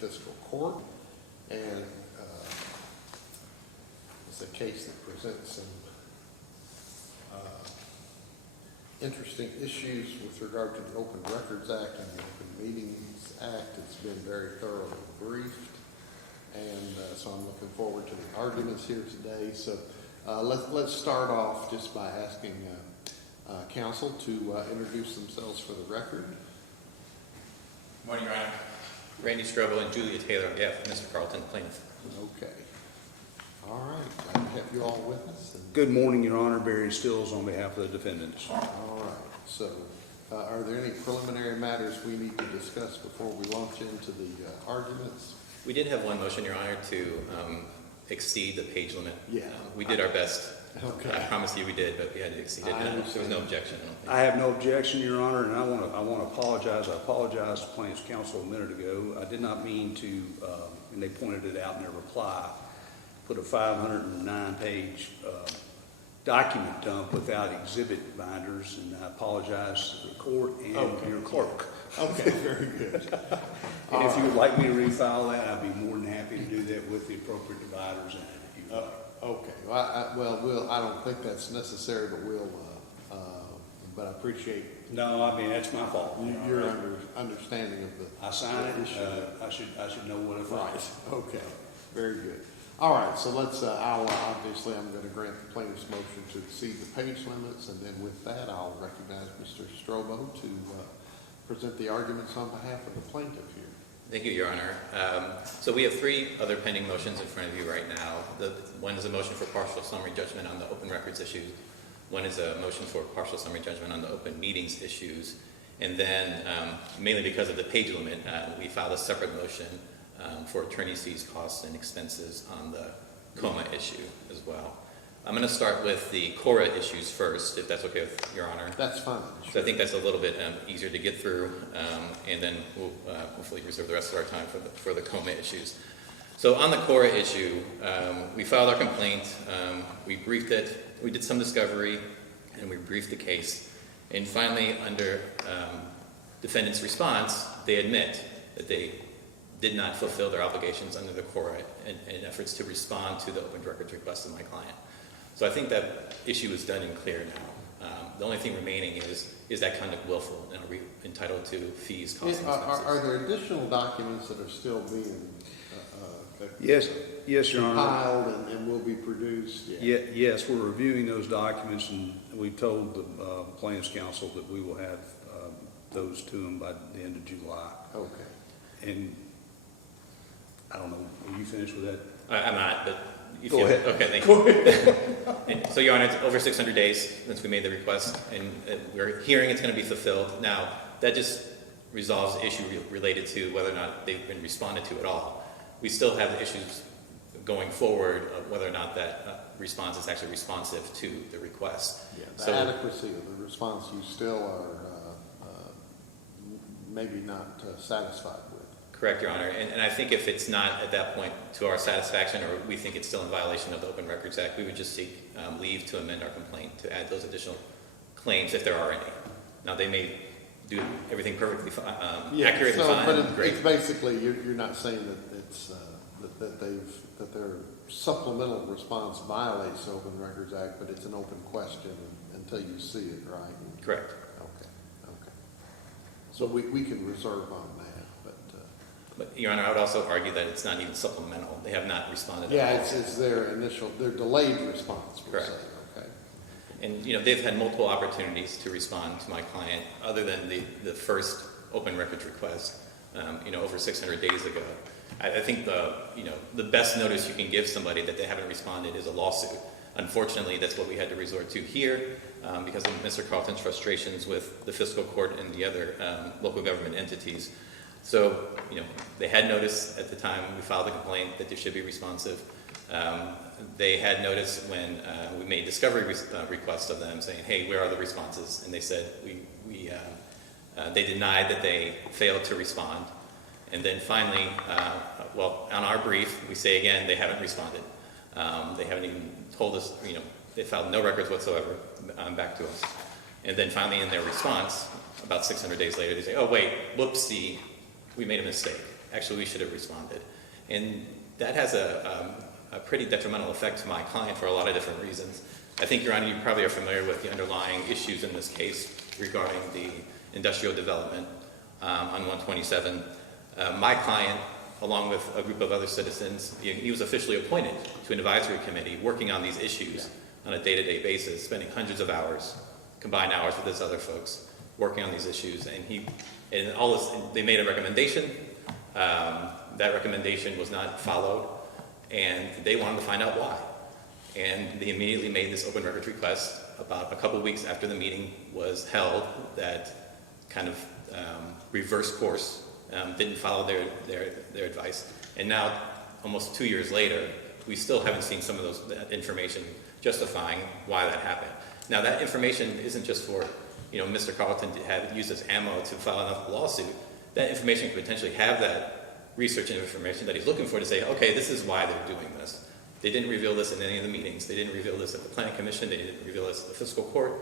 Fiscal Court, and it's a case that presents some interesting issues with regard to the Open Records Act and the Open Meetings Act. It's been very thoroughly briefed, and so I'm looking forward to the arguments here today. So let's start off just by asking counsel to introduce themselves for the record. Good morning, Your Honor. Randy Strobel and Julia Taylor on behalf of Mr. Carlton, plaintiff. Okay. All right. Glad to have you all with us. Good morning, Your Honor. Barry Stills on behalf of the defendants. All right. So are there any preliminary matters we need to discuss before we launch into the arguments? We did have one motion, Your Honor, to exceed the page limit. Yeah. We did our best. Okay. I promise you we did, but we had to exceed it. There was no objection. I don't think. I have no objection, Your Honor, and I want to apologize. I apologized to plaintiff's counsel a minute ago. I did not mean to, and they pointed it out in their reply, put a 509-page document dump without exhibit binders, and I apologize to the court and your clerk. Okay, very good. And if you would like me to refile that, I'd be more than happy to do that with the appropriate dividers in it if you would like. Okay. Well, I don't think that's necessary, but but I appreciate. No, I mean, that's my fault. Your understanding of the. I sign it. issue. I should know what it Right. is. Okay. Very good. All right. So let's. I'm going to grant the plaintiff's motion to exceed the page limits, and then with that, I'll recognize Mr. Strobo to present the arguments on behalf of the plaintiff here. Thank you, Your Honor. So we have three other pending motions in front of you right now. One is a motion for partial summary judgment on the open records issue. One is a motion for partial summary judgment on the open meetings issues. And then, mainly because of the page limit, we filed a separate motion for attorney's fees, costs, and expenses on the coma issue as well. I'm going to start with the CORA issues first, if that's okay with Your Honor. That's fine. Sure. So I think that's a little bit easier to get through, and then we'll hopefully reserve the rest of our time for the coma issues. So on the CORA issue, we filed our complaint, we briefed it, we did some discovery, and we briefed the case. And finally, under defendant's response, they admit that they did not fulfill their obligations under the CORA in efforts to respond to the open records request of my client. So I think that issue is done and clear now. The only thing remaining is that kind of willful, and are we entitled to fees, costs, and expenses? Are there additional documents that are still being Yes, Your Honor. compiled and will be produced? Yes, we're reviewing those documents, and we told the plaintiff's counsel that we will have those to them by the end of July. Okay. And I don't know, are you finished with that? I'm not, but if Go ahead. Okay, thank you. And so, Your Honor, it's over 600 days since we made the request, and we're hearing it's going to be fulfilled. Now, that just resolves the issue related to whether or not they've been responded to at all. We still have issues going forward of whether or not that response is actually responsive to the request. Yeah, the adequacy of the response you still are maybe not satisfied with. Correct, Your Honor. And I think if it's not at that point to our satisfaction, or we think it's still in violation of the Open Records Act, we would just seek leave to amend our complaint to add those additional claims if there are any. Now, they may do everything perfectly accurately fine. But great. it's basically you're not saying that it's that their supplemental response violates the Open Records Act, but it's an open question until you see it, right? Correct. Okay. So we can reserve on that. But, Your Honor, I would also argue that it's not even supplemental. They have not responded Yeah, at all. it's their delayed response, we'll Correct. say, okay. And, they've had multiple opportunities to respond to my client other than the first open records request, over 600 days ago. I think the best notice you can give somebody that they haven't responded is a lawsuit. Unfortunately, that's what we had to resort to here because of Mr. Carlton's frustrations with the fiscal court and the other local government entities. So, they had notice at the time we filed the complaint that they should be responsive. They had notice when we made discovery requests of them saying, hey, where are the responses? And they said they denied that they failed to respond. And then finally, on our brief, we say again, they haven't responded. They haven't even told us, they filed no records whatsoever back to us. And then finally in their response, about 600 days later, they say, oh wait, whoopsie, we made a mistake. actually we should have responded. And that has a pretty detrimental effect to my client for a lot of different reasons. I think, Your Honor, you probably are familiar with the underlying issues in this case regarding the industrial development on 127. My client, along with a group of other citizens, he was officially appointed to an advisory committee working on these issues on a day-to-day basis, spending hundreds of hours, combined hours with his other folks, working on these issues. And they made a recommendation. That recommendation was not followed, and they wanted to find out why. And they immediately made this open records request about a couple of weeks after the meeting was held that kind of reversed course, didn't follow their advice. And now, almost 2 years later, we still haven't seen some of that information justifying why that happened. Now, that information isn't just for, Mr. Carlton to have used as ammo to file another lawsuit. That information could potentially have that research and information that he's looking for to say, okay, this is why they're doing this. They didn't reveal this in any of the meetings. They didn't reveal this at the Planning Commission. They didn't reveal this at the Fiscal Court.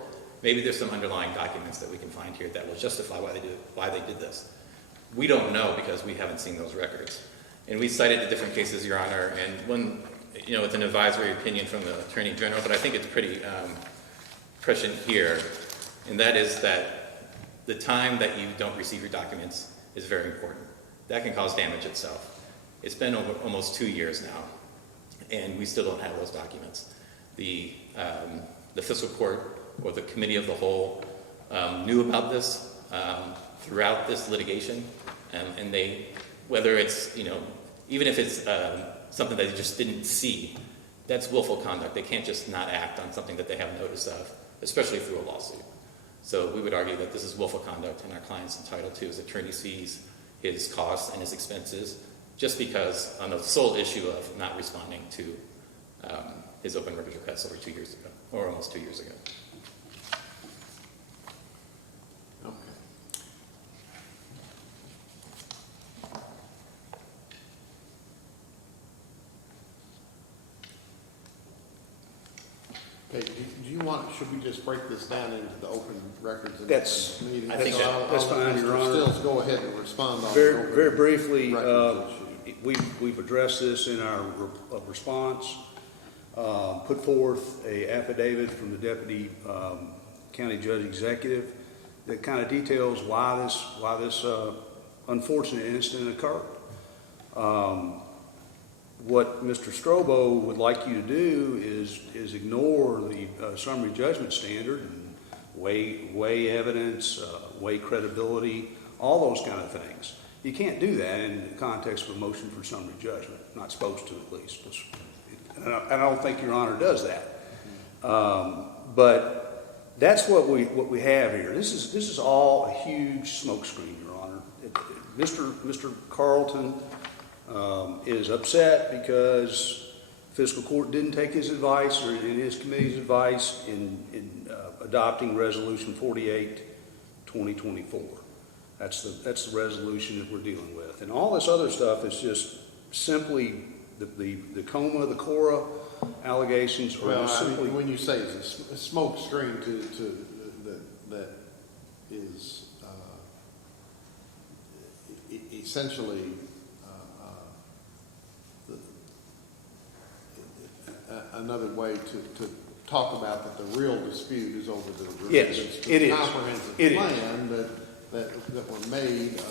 Maybe there's some underlying documents that we can find here that will justify why they did this. We don't know because we haven't seen those records. And we cited the different cases, Your Honor, and one, it's an advisory opinion from the Attorney General, but I think it's pretty prescient here, and that is that the time that you don't receive your documents is very important. That can cause damage itself. It's been over almost 2 years now, and we still don't have those documents. The Fiscal Court or the Committee of the Whole knew about this throughout this litigation, and they, whether it's, even if it's something that they just didn't see, that's willful conduct. They can't just not act on something that they have notice of, especially through a lawsuit. So we would argue that this is willful conduct, and our client's entitled to his attorney's fees, his costs, and his expenses, just because on the sole issue of not responding to his open records request over 2 years ago, or almost 2 years ago. Okay. Okay, do you want, should we just break this down into the open records and That's- meeting? I think that's fine, Your Honor. Stills, go ahead and respond on the Very, open very briefly, records issue. we've addressed this in our response, put forth a affidavit from the Deputy County Judge Executive that kind of details why this unfortunate incident occurred. What Mr. Strobo would like you to do is ignore the summary judgment standard and weigh evidence, weigh credibility, all those kind of things. You can't do that in the context of a motion for summary judgment. Not supposed to, at least. And I don't think Your Honor does that. But that's what we have here. This is all a huge smokescreen, Your Honor. Mr. Carlton is upset because Fiscal Court didn't take his advice or in his committee's advice in adopting Resolution 48, 2024. That's the resolution that we're dealing with. And all this other stuff is just simply the coma, the Cora allegations, or Well, just I mean, simply. when you say it's a smoke screen that is essentially another way to talk about that the real dispute is over the Yes, revisions to it the is. comprehensive It is. plan that were made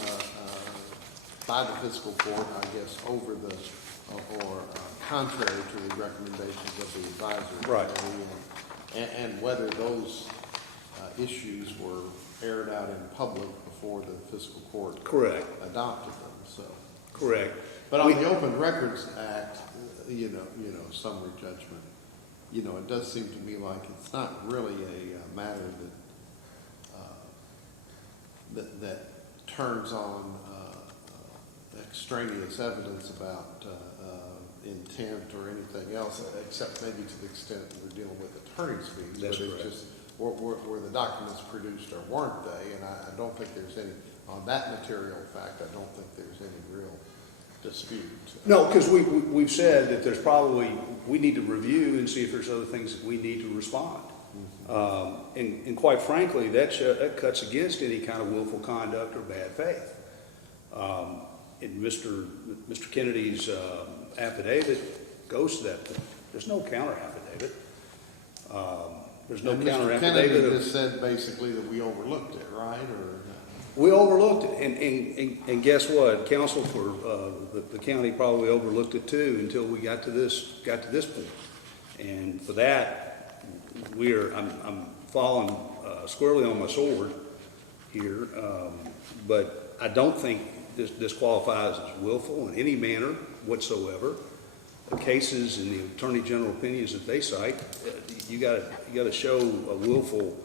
by the fiscal court, I guess, over the or contrary to the recommendations of the advisory Right. committee, and whether those issues were aired out in public before the fiscal court Correct. adopted them. So, Correct. but on the Open Records Act, summary judgment, it does seem to me like it's not really a matter that turns on extraneous evidence about intent or anything else, except maybe to the extent that we're dealing with attorney's fees. That's but it's correct. just were the documents produced or weren't they? And I don't think there's any on that material fact. I don't think there's any real dispute. No, because we've said that there's probably, we need to review and see if there's other things that we need to respond. And quite frankly, that cuts against any kind of willful conduct or bad faith. And Mr. Kennedy's affidavit goes to that point. There's no counter affidavit. There's no And counter Mr. Kennedy affidavit. just said basically that we overlooked it, right, or? We overlooked it, and guess what? Council for the county probably overlooked it too until we got to this point. And for that, I'm falling squarely on my sword here, but I don't think this qualifies as willful in any manner whatsoever. The cases and the Attorney General opinions that they cite, you got to show a willful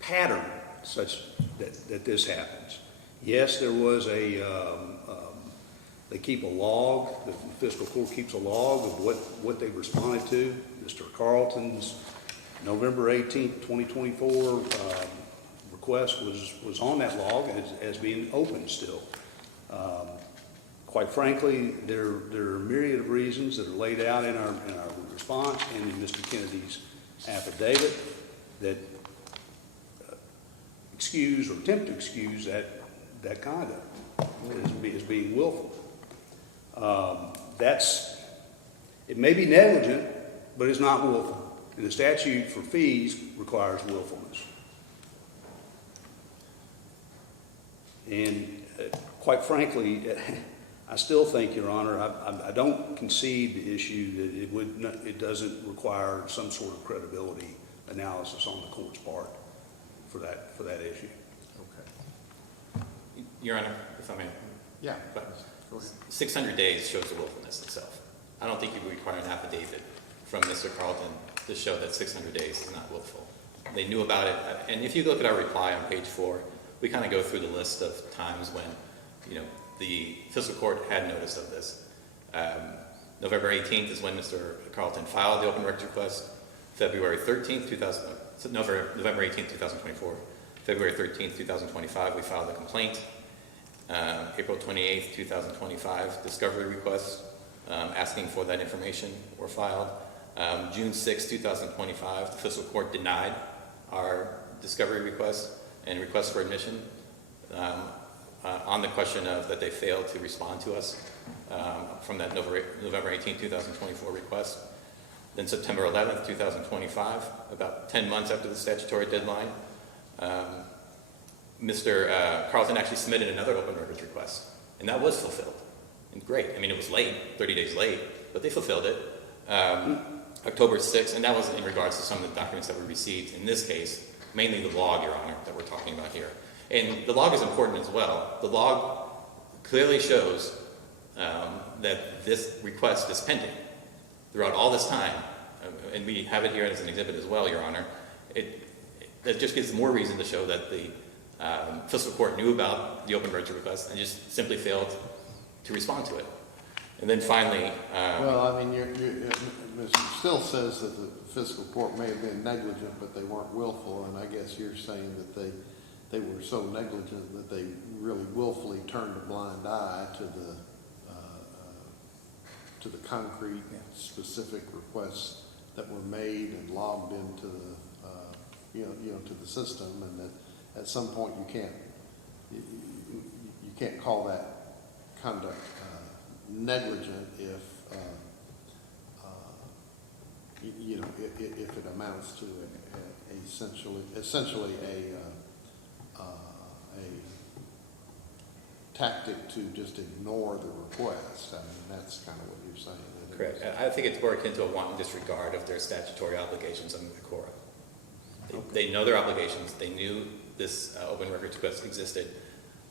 pattern such that this happens. Yes, there was they keep a log, the fiscal court keeps a log of what they responded to. Mr. Carlton's November 18th, 2024 request was on that log as being open still. Quite frankly, there are a myriad of reasons that are laid out in our response and in Mr. Kennedy's affidavit that excuse or attempt to excuse that conduct as being willful. It may be negligent, but it's not willful. And the statute for fees requires willfulness. And quite frankly, I still think, Your Honor, I don't concede the issue that it doesn't require some sort of credibility analysis on the court's part for that issue. Okay. Your Honor, if I may. Yeah. But Go ahead. 600 days shows the willfulness itself. I don't think you would require an affidavit from Mr. Carlton to show that 600 days is not willful. They knew about it, and if you look at our reply on page 4, we kind of go through the list of times when, the fiscal court had notice of this. November 18th is when Mr. Carlton filed the open records request. February 13th, November 18th, 2024. February 13th, 2025, we filed a complaint. April 28th, 2025, discovery requests asking for that information were filed. June 6th, 2025, the fiscal court denied our discovery request and request for admission on the question of that they failed to respond to us from that November 18th, 2024 request. Then September 11th, 2025, about 10 months after the statutory deadline, Mr. Carlton actually submitted another open records request, and that was fulfilled. And great. I mean, it was late, 30 days late, but they fulfilled it. October 6th, and that was in regards to some of the documents that we received, in this case, mainly the log, Your Honor, that we're talking about here. And the log is important as well. The log clearly shows that this request is pending throughout all this time, and we have it here as an exhibit as well, Your Honor. That just gives more reason to show that the fiscal court knew about the open records request and just simply failed to respond to it. And then finally... well, I mean, Mr. Still says that the fiscal court may have been negligent, but they weren't willful, and I guess you're saying that they were so negligent that they really willfully turned a blind eye to the concrete, specific requests that were made and logged into the to the system, and that at some point you can't call that conduct negligent if if it amounts to essentially a tactic to just ignore the request. I mean, that's kind of what you're saying. Correct. I think it's more akin to a wanton disregard of their statutory obligations under the CORA. They know their obligations. They knew this open records request existed.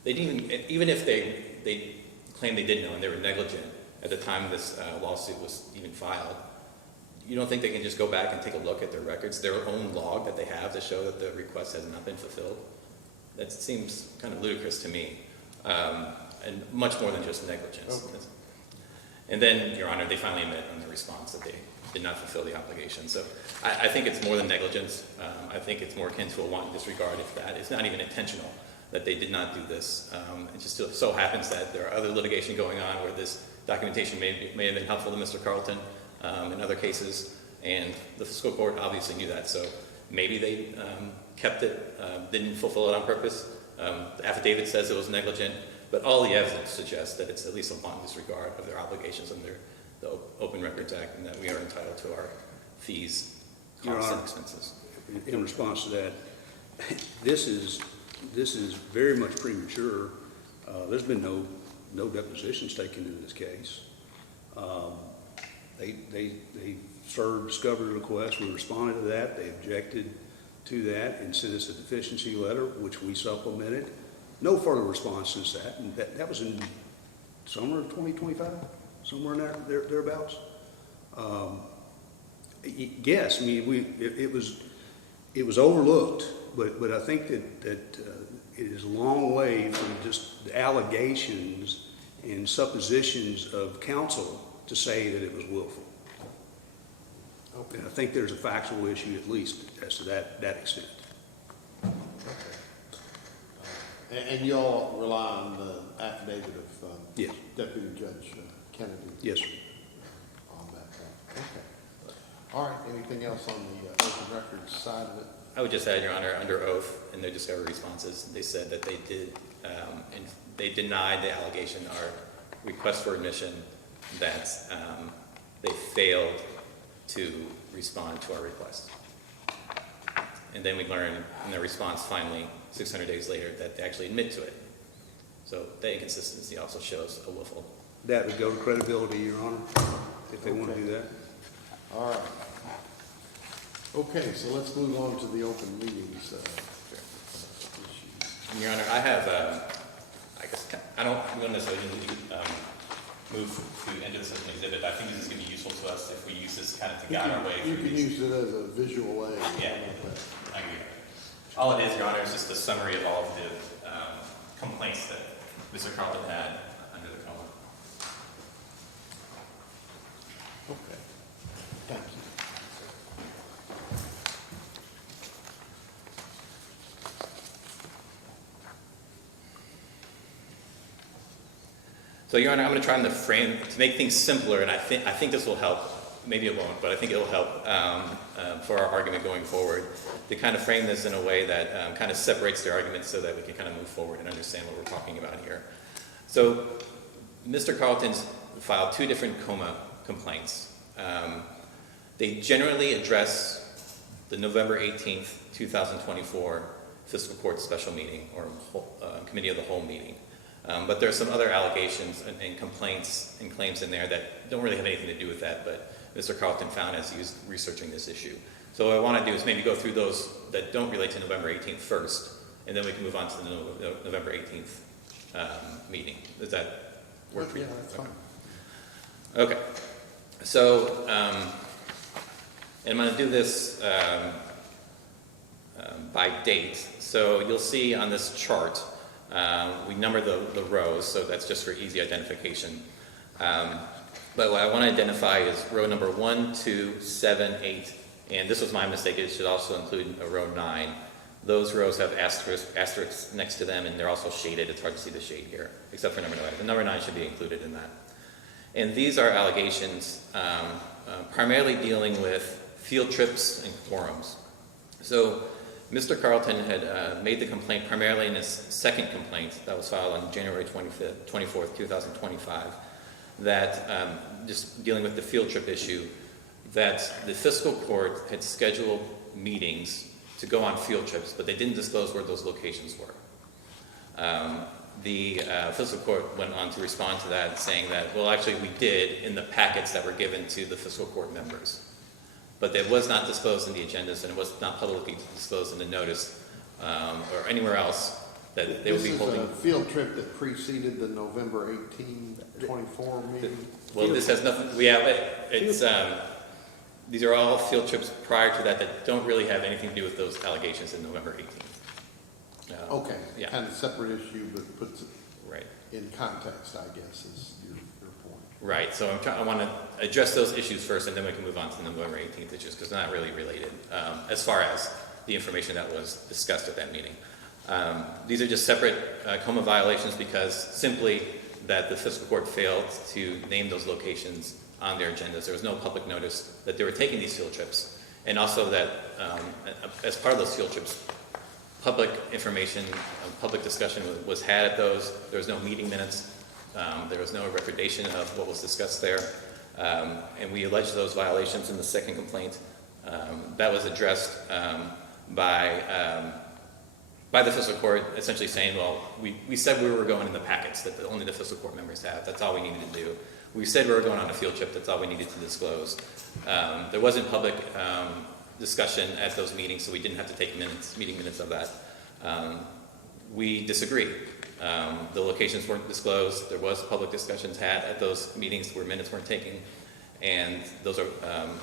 They didn't even if they claimed they did know and they were negligent at the time this lawsuit was even filed. You don't think they can just go back and take a look at their records, their own log that they have to show that the request has not been fulfilled? That seems kind of ludicrous to me, and much more than just negligence. Okay. And then, Your Honor, they finally admit in the response that they did not fulfill the obligation. So I think it's more than negligence. I think it's more akin to a wanton disregard, if that. It's not even intentional that they did not do this. It just so happens that there are other litigation going on where this documentation may have been helpful to Mr. Carlton in other cases, and the fiscal court obviously knew that. So maybe they kept it, didn't fulfill it on purpose. The affidavit says it was negligent. but all the evidence suggests that it's at least a long disregard of their obligations under the Open Records Act, and that we are entitled to our fees, Your costs, and Honor, expenses. in response to that, this is very much premature. There's been no depositions taken in this case. They served discovery requests. We responded to that. They objected to that and sent us a deficiency letter, which we supplemented. No further response since that. And that was in summer of 2025, somewhere in there, thereabouts. Yes, I mean, it was overlooked, but I think that it is a long way from just the allegations and suppositions of counsel to say that it was willful. Okay. And I think there's a factual issue at least as to that extent. Okay. And you all rely on the affidavit of Yes. Deputy Judge Kennedy? Yes, sir. On that. Okay. All right. Anything else on the open records side of it? I would just add, Your Honor, under oath in their discovery responses, they said that they did, and they denied the allegation, our request for admission, that they failed to respond to our request. And then we learned in their response finally, 600 days later, that they actually admit to it. So the inconsistency also shows a willful. That would go to credibility, Your Honor, if they want to do that. All right. Okay, so let's move on to the open meetings issues. Your Honor, I have, I guess, we don't necessarily need to move to enter this as an exhibit. I think this is going to be useful to us if we use this kind of to guide our way You through can these. use it as a visual aid. Yeah, I agree. All it is, Your Honor, is just a summary of all of the complaints that Mr. Carlton had under the coma. Okay, thank you. So, Your Honor, I'm going to try to make things simpler, and I think this will help. Maybe it won't, but I think it will help for our argument going forward to kind of frame this in a way that kind of separates the arguments so that we can kind of move forward and understand what we're talking about here. So, Mr. Carlton's filed 2 different coma complaints. They generally address the November 18th, 2024 Fiscal Court special meeting or Committee of the Whole meeting. But there are some other allegations and complaints and claims in there that don't really have anything to do with that, but Mr. Carlton found as he was researching this issue. So what I want to do is maybe go through those that don't relate to November 18th first, and then we can move on to the November 18th meeting. Does that work for you? Yeah, that's fine. Okay. So, and I'm going to do this by date. So you'll see on this chart, we number the rows, so that's just for easy identification. But what I want to identify is row number 1, 2, 7, 8, and this was my mistake, it should also include a row 9. Those rows have asterisks next to them, and they're also shaded. It's hard to see the shade here, except for number 9. The number 9 should be included in that. And these are allegations primarily dealing with field trips and quorums. So Mr. Carlton had made the complaint primarily in his second complaint that was filed on January 24th, 2025, that just dealing with the field trip issue, that the fiscal court had scheduled meetings to go on field trips, but they didn't disclose where those locations were. The fiscal court went on to respond to that, saying that, well, actually we did in the packets that were given to the fiscal court members. But it was not disclosed in the agendas, and it was not publicly disclosed in the notice or anywhere else that they would be holding. This is a field trip that preceded the November 18, 24 meeting? Well, this has nothing, these are all field trips prior to that don't really have anything to do with those allegations in November 18th. Okay, Yeah. kind of separate issue, but puts it Right. in context, I guess, is your point. Right, so I want to address those issues first, and then we can move on to the November 18th issues, because they're not really related as far as the information that was discussed at that meeting. These are just separate coma violations because simply that the fiscal court failed to name those locations on their agendas. There was no public notice that they were taking these field trips, and also that as part of those field trips, public information public discussion was had at those. There was no meeting minutes. There was no recordation of what was discussed there. And we alleged those violations in the second complaint. That was addressed by the fiscal court, essentially saying, well, we said we were going in the packets that only the fiscal court members have. That's all we needed to do. We said we were going on a field trip. That's all we needed to disclose. There wasn't public discussion at those meetings, so we didn't have to take meeting minutes of that. We disagree. The locations weren't disclosed. There was public discussions had at those meetings where minutes weren't taken, and those are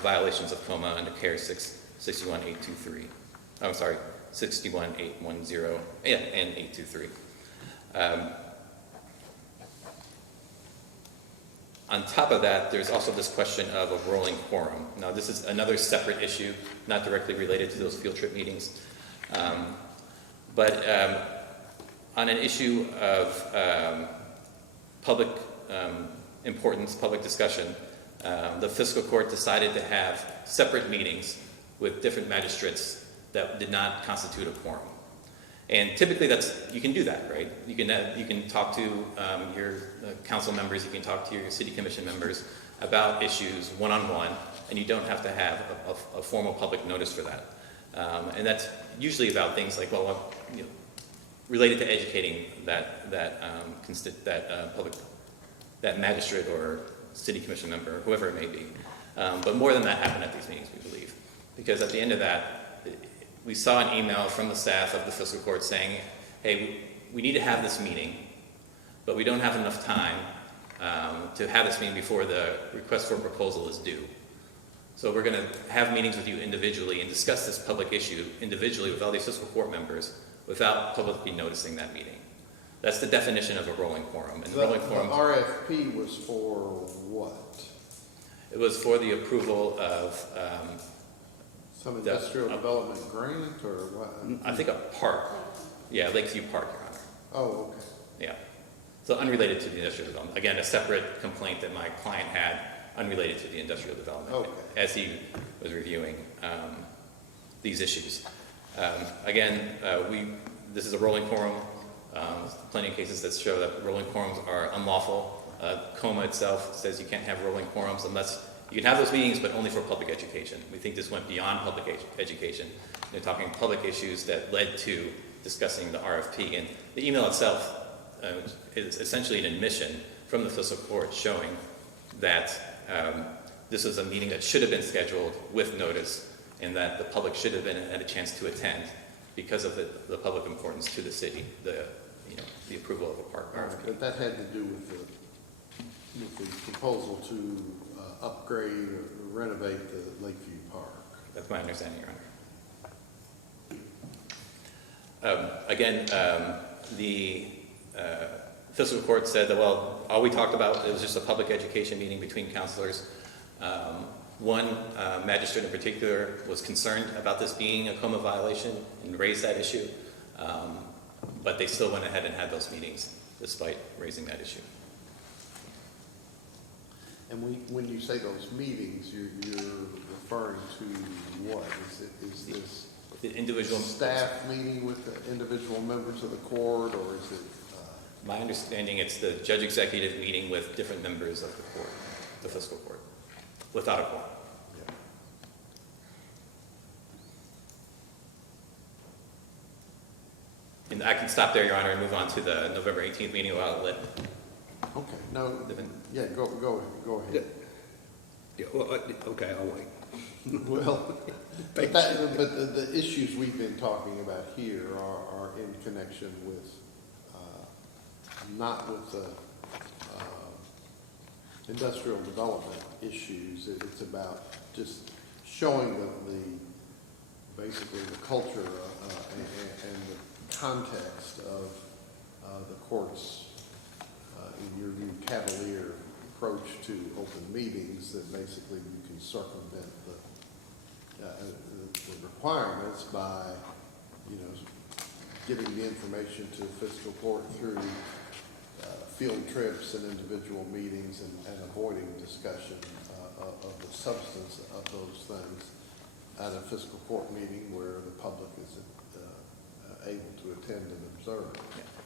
violations of COMA under CARE 61823. I'm sorry, 61810, yeah, and 823. On top of that, there's also this question of a rolling quorum. Now, this is another separate issue, not directly related to those field trip meetings. But on an issue of public importance, public discussion, the fiscal court decided to have separate meetings with different magistrates that did not constitute a quorum. And typically you can do that, right? You can talk to your council members, you can talk to your city commission members about issues one-on-one, and you don't have to have a formal public notice for that. And that's usually about things like, well, related to educating that magistrate or city commission member, whoever it may be. But more than that happened at these meetings, we believe. Because at the end of that, we saw an email from the staff of the fiscal court saying, hey, we need to have this meeting, but we don't have enough time to have this meeting before the request for proposal is due. So we're going to have meetings with you individually and discuss this public issue individually with all these fiscal court members without publicly noticing that meeting. That's the definition of a rolling quorum. And the RFP was for what? It was for the approval of some industrial development grant or what? I think a park. Yeah, Lakeview Park, Your Honor. Oh, okay. Yeah. So unrelated to the industrial development. Again, a separate complaint that my client had unrelated to the industrial development as he was reviewing these issues. This is a rolling quorum. Plenty of cases that show that rolling quorums are unlawful. COMA itself says you can't have rolling quorums unless you can have those meetings, but only for public education. We think this went beyond public education. They're talking public issues that led to discussing the RFP. And the email itself is essentially an admission from the fiscal court showing that this was a meeting that should have been scheduled with notice and that the public should have had a chance to attend because of the public importance to the city, the approval of a park RFP. But that had to do with the proposal to upgrade or renovate the Lakeview Park. That's my understanding, Your Honor. The fiscal court said that, well, all we talked about, it was just a public education meeting between counselors. One magistrate in particular was concerned about this being a COMA violation and raised that issue, but they still went ahead and had those meetings despite raising that issue. And when you say those meetings, you're referring to what? Is this the individual staff meeting with the individual members of the court, or is it? My understanding, it's the judge executive meeting with different members of the court, the fiscal court, without a quorum. Yeah. And I can stop there, Your Honor, and move on to the November 18th meeting while I let. Okay. No. Yeah. Go ahead. Yeah. Well, okay. I'll wait. Well, but the issues we've been talking about here are in connection with. Not with the industrial development issues. It's about just showing basically the culture and the context of the court's, in your view, cavalier approach to open meetings, that basically you can circumvent the requirements by, giving the information to fiscal court through field trips and individual meetings and avoiding discussion of the substance of those things at a fiscal court meeting where the public is able to attend and observe.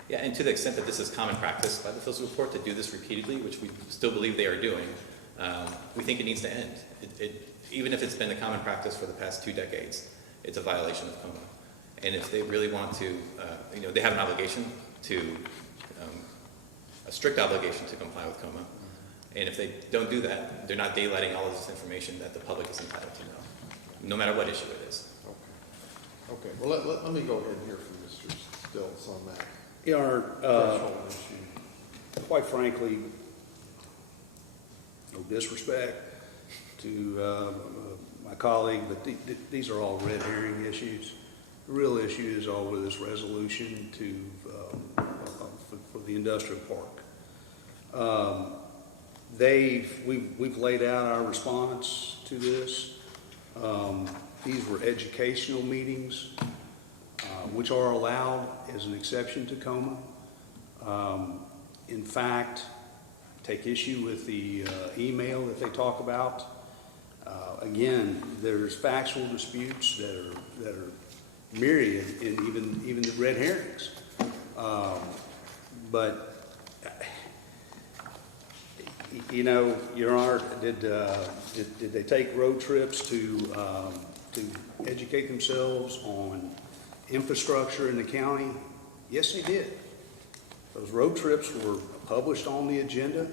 Yeah, and to the extent that this is common practice by the fiscal court to do this repeatedly, which we still believe they are doing, we think it needs to end. Even if it's been the common practice for the past 2 decades, it's a violation of COMA. And if they really want to, they have an obligation to, a strict obligation to comply with COMA. And if they don't do that, they're not daylighting all of this information that the public is entitled to know, no matter what issue it is. Okay, well, let me go ahead and hear from Mr. Stilts on that Our, threshold issue. quite frankly, no disrespect to my colleague, but these are all red herring issues. The real issue is all with this resolution for the industrial park. We've laid out our response to this. These were educational meetings, which are allowed as an exception to COMA. In fact, take issue with the email that they talk about. Again, there's factual disputes that are myriad in even the red herrings. But Your Honor, did they take road trips to educate themselves on infrastructure in the county? Yes, they did. Those road trips were published on the agenda.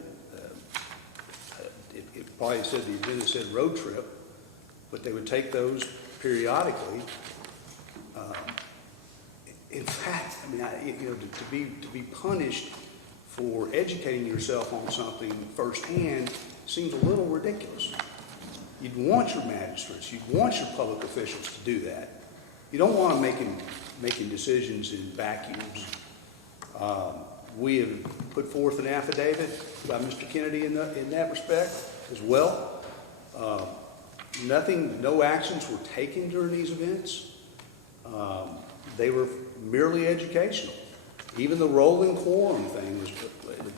It probably said the agenda said road trip, but they would take those periodically. In fact, I mean, to be punished for educating yourself on something firsthand seems a little ridiculous. You'd want your magistrates, you'd want your public officials to do that. You don't want them making decisions in vacuums. We have put forth an affidavit by Mr. Kennedy in that respect as well. No actions were taken during these events. They were merely educational. Even the rolling quorum thing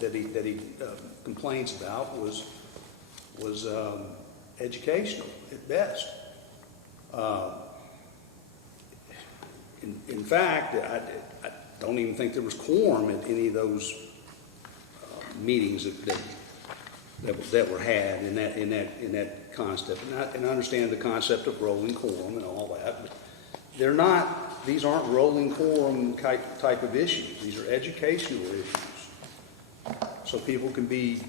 that he complains about was educational at best. In fact, I don't even think there was quorum at any of those meetings that were had in that concept. And I understand the concept of rolling quorum and all that, but they're not. These aren't rolling quorum type of issues. These are educational issues, so people can be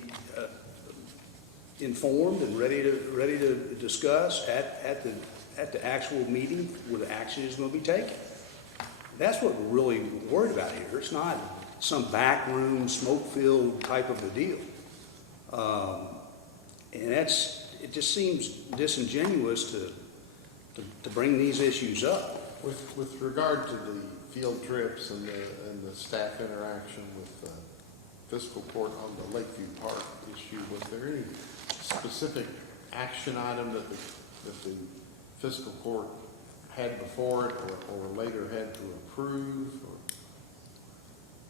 informed and ready to discuss at the actual meeting where the action is going to be taken. That's what we're really worried about here. It's not some backroom, smoke-filled type of a deal, and it just seems disingenuous to bring these issues up. With regard to the field trips and the staff interaction with fiscal court on the Lakeview Park issue, was there any specific action item that the fiscal court had before it or later had to approve?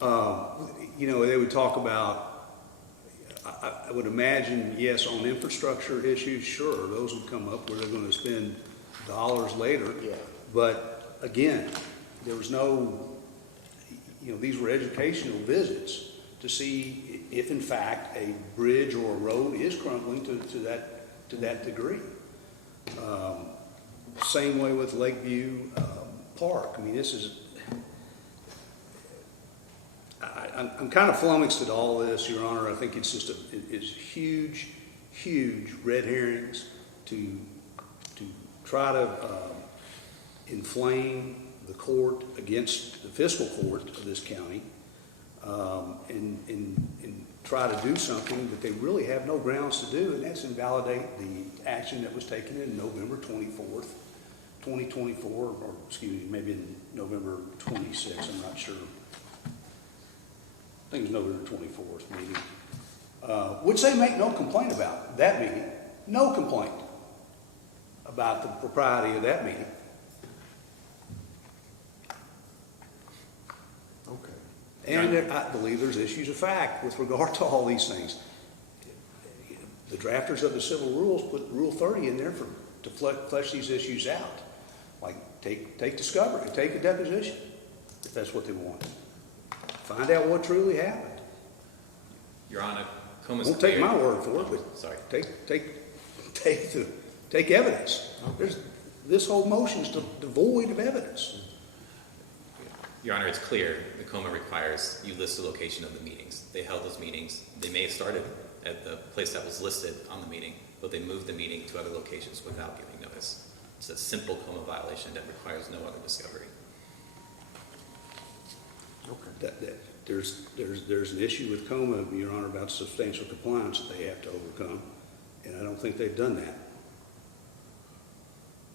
They would talk about, I would imagine, yes, on infrastructure issues, sure, those would come up where they're going to spend dollars later. Yeah. But again, there was no, these were educational visits to see if in fact a bridge or a road is crumbling to that degree. Same way with Lakeview Park. I mean, this is, I'm kind of flummoxed at all this, Your Honor. I think it's just it's huge red herrings to try to inflame the court against the fiscal court of this county, and try to do something that they really have no grounds to do, and that's invalidate the action that was taken in November 24th, 2024, or excuse me, maybe in November 26th, I'm not sure. I think it was November 24th meeting, which they make no complaint about, that meeting. No complaint about the propriety of that meeting. Okay. And I believe there's issues of fact with regard to all these things. The drafters of the civil rules put Rule 30 in there to flesh these issues out. Like take discovery, take a deposition. if that's what they want. Find out what truly happened. Your Honor, Coma's Won't clear. take my word for it, but Sorry. take evidence. This whole motion is devoid of evidence. Your Honor, it's clear the Coma requires you list the location of the meetings. They held those meetings. They may have started at the place that was listed on the meeting, but they moved the meeting to other locations without giving notice. It's a simple Coma violation that requires no other discovery. There's an issue with Coma, Your Honor, about substantial compliance that they have to overcome, and I don't think they've done that.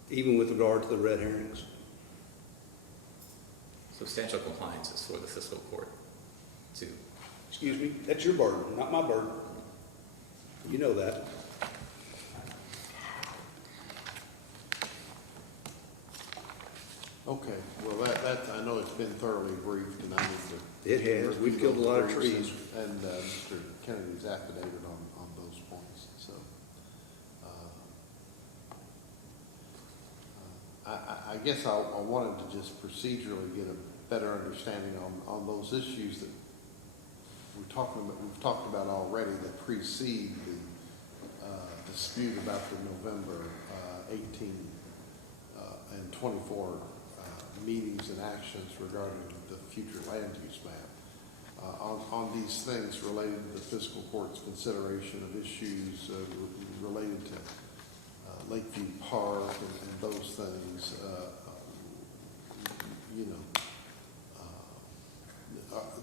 Even with regard to the red herrings. Substantial compliance is for the fiscal court to. Excuse me, that's your burden, not my burden. You know that. Okay, well, that, I know it's been thoroughly briefed, and I need to. It has. We've killed a lot of review trees. those And Mr. Kennedy's affidavit on those points, so. I guess I wanted to just procedurally get a better understanding on those issues that we've talked about already that precede the dispute about the November 18 and 24 meetings and actions regarding the future land use map. On these things related to the fiscal court's consideration of issues related to Lakeview Park and those things,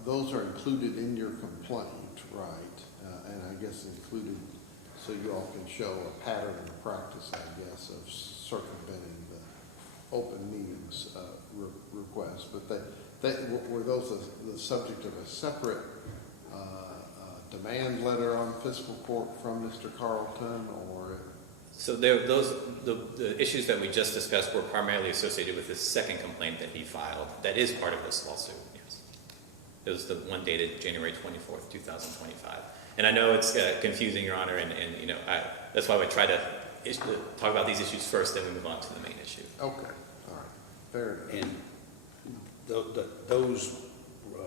those are included in your complaint, right? And I guess included so you all can show a pattern and practice, I guess, of circumventing the open meetings request. But were those the subject of a separate demand letter on fiscal court from Mr. Carlton, or? So the issues that we just discussed were primarily associated with the second complaint that he filed. That is part of this lawsuit, yes. It was the one dated January 24th, 2025. And I know it's confusing, Your Honor, and that's why we try to talk about these issues first, then we move on to the main issue. Okay, all right, fair enough. And those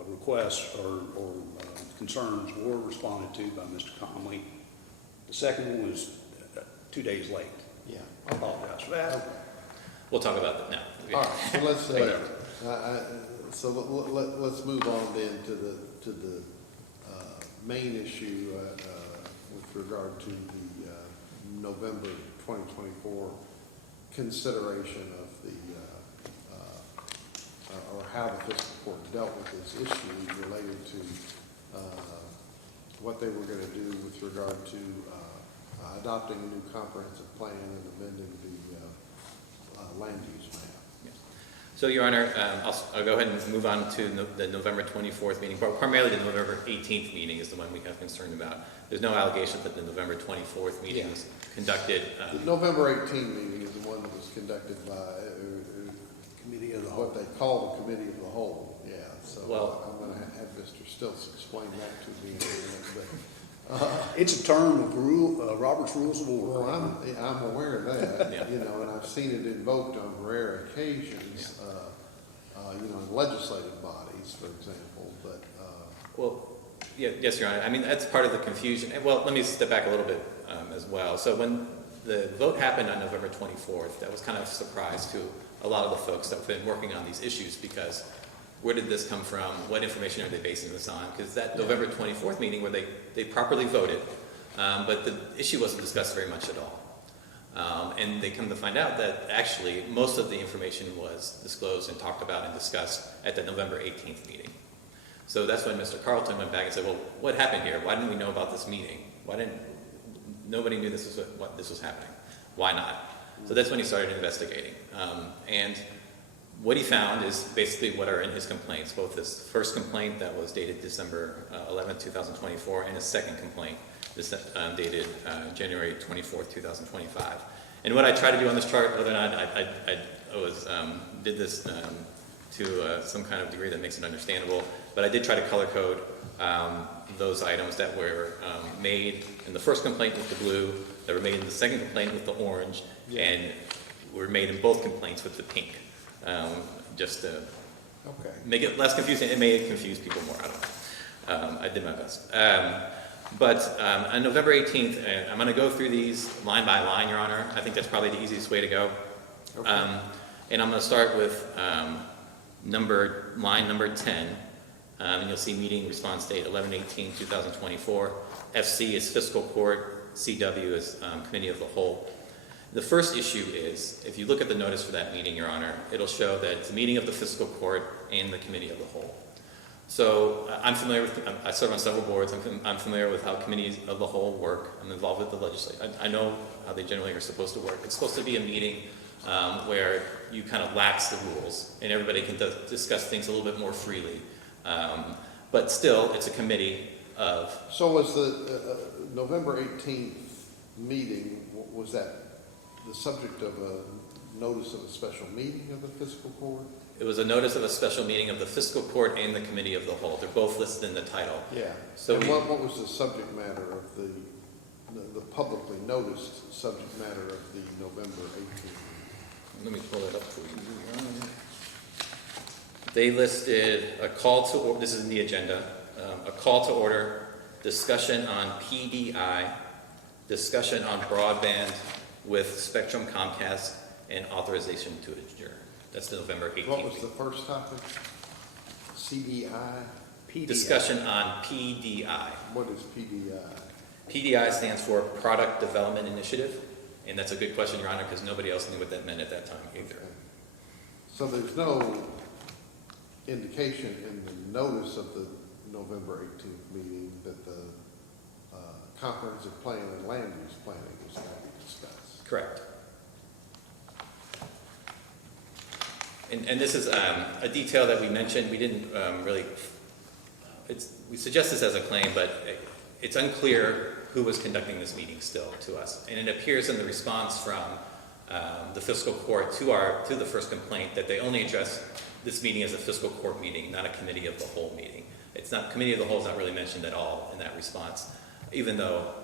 requests or concerns were responded to by Mr. Conley. The second one was 2 days late. Yeah. I apologize for that. Okay. We'll talk about that now. All right, so let's, Whatever. let's move on then to the main issue with regard to the November 2024 consideration of the, or how the fiscal court dealt with this issue related to what they were going to do with regard to adopting a new comprehensive plan and amending the land use map. So, Your Honor, I'll go ahead and move on to the November 24th meeting. Primarily the November 18th meeting is the one we have concern about. There's no allegation that the November 24th meeting was conducted. The November 18th meeting is the one that was conducted by Committee of the Whole. what they call the Committee of the Whole. Yeah, so Well, I'm going to have Mr. Stilts explain that to me in a minute. But, It's a term of Robert's Rules of Order. well, I'm aware of that, Yeah. and I've seen it invoked on rare occasions, in legislative bodies, for example, but, well, yes, Your Honor. I mean, that's part of the confusion. Well, let me step back a little bit as well. So when the vote happened on November 24th, that was kind of a surprise to a lot of the folks that have been working on these issues, because where did this come from? What information are they basing this on? Because that November 24th meeting where they properly voted, but the issue wasn't discussed very much at all. And they come to find out that actually most of the information was disclosed and talked about and discussed at the November 18th meeting. So that's when Mr. Carlton went back and said, well, what happened here? Why didn't we know about this meeting? Nobody knew this was happening. Why not? So that's when he started investigating. And what he found is basically what are in his complaints, both his first complaint that was dated December 11, 2024, and his second complaint dated January 24th, 2025. And what I try to do on this chart, whether or not I did this to some kind of degree that makes it understandable, but I did try to color code those items that were made in the first complaint with the blue, that were made in the second complaint with the orange, and were made in both complaints with the pink. Just to Okay. make it less confusing. It may confuse people more. I don't know. I did my best. But on November 18th, I'm going to go through these line by line, Your Honor. I think that's probably the easiest way to go. Okay. And I'm going to start with line number 10. And you'll see meeting response date 11/18/2024. FC is fiscal court. CW is committee of the whole. The first issue is, if you look at the notice for that meeting, Your Honor, it'll show that it's a meeting of the fiscal court and the committee of the whole. So I'm familiar with, I serve on several boards, I'm familiar with how committees of the whole work. I'm involved with the legislature. I know how they generally are supposed to work. It's supposed to be a meeting where you kind of lax the rules and everybody can discuss things a little bit more freely. But still, it's a committee of... So was the November 18th meeting, was that the subject of a notice of a special meeting of the fiscal court? It was a notice of a special meeting of the fiscal court and the committee of the whole. They're both listed in the title. Yeah. So and what was the subject matter of the publicly noticed subject matter of the November 18th? Let me pull it up for you. They listed a call to order, this is in the agenda, a call to order, discussion on PDI, discussion on broadband with Spectrum Comcast, and authorization to adjourn. That's the November 18th. What was the first topic? CDI? PDI. Discussion on PDI. What is PDI? PDI stands for Product Development Initiative, and that's a good question, Your Honor, because nobody else knew what that meant at that time either. Okay. So there's no indication in the notice of the November 18th meeting that the comprehensive plan and land use planning was going to be discussed. Correct. And this is a detail that we mentioned. We didn't really, we suggest this as a claim, but it's unclear who was conducting this meeting still to us. And it appears in the response from the fiscal court to the first complaint that they only address this meeting as a fiscal court meeting, not a committee of the whole meeting. It's not, committee of the whole is not really mentioned at all in that response, even though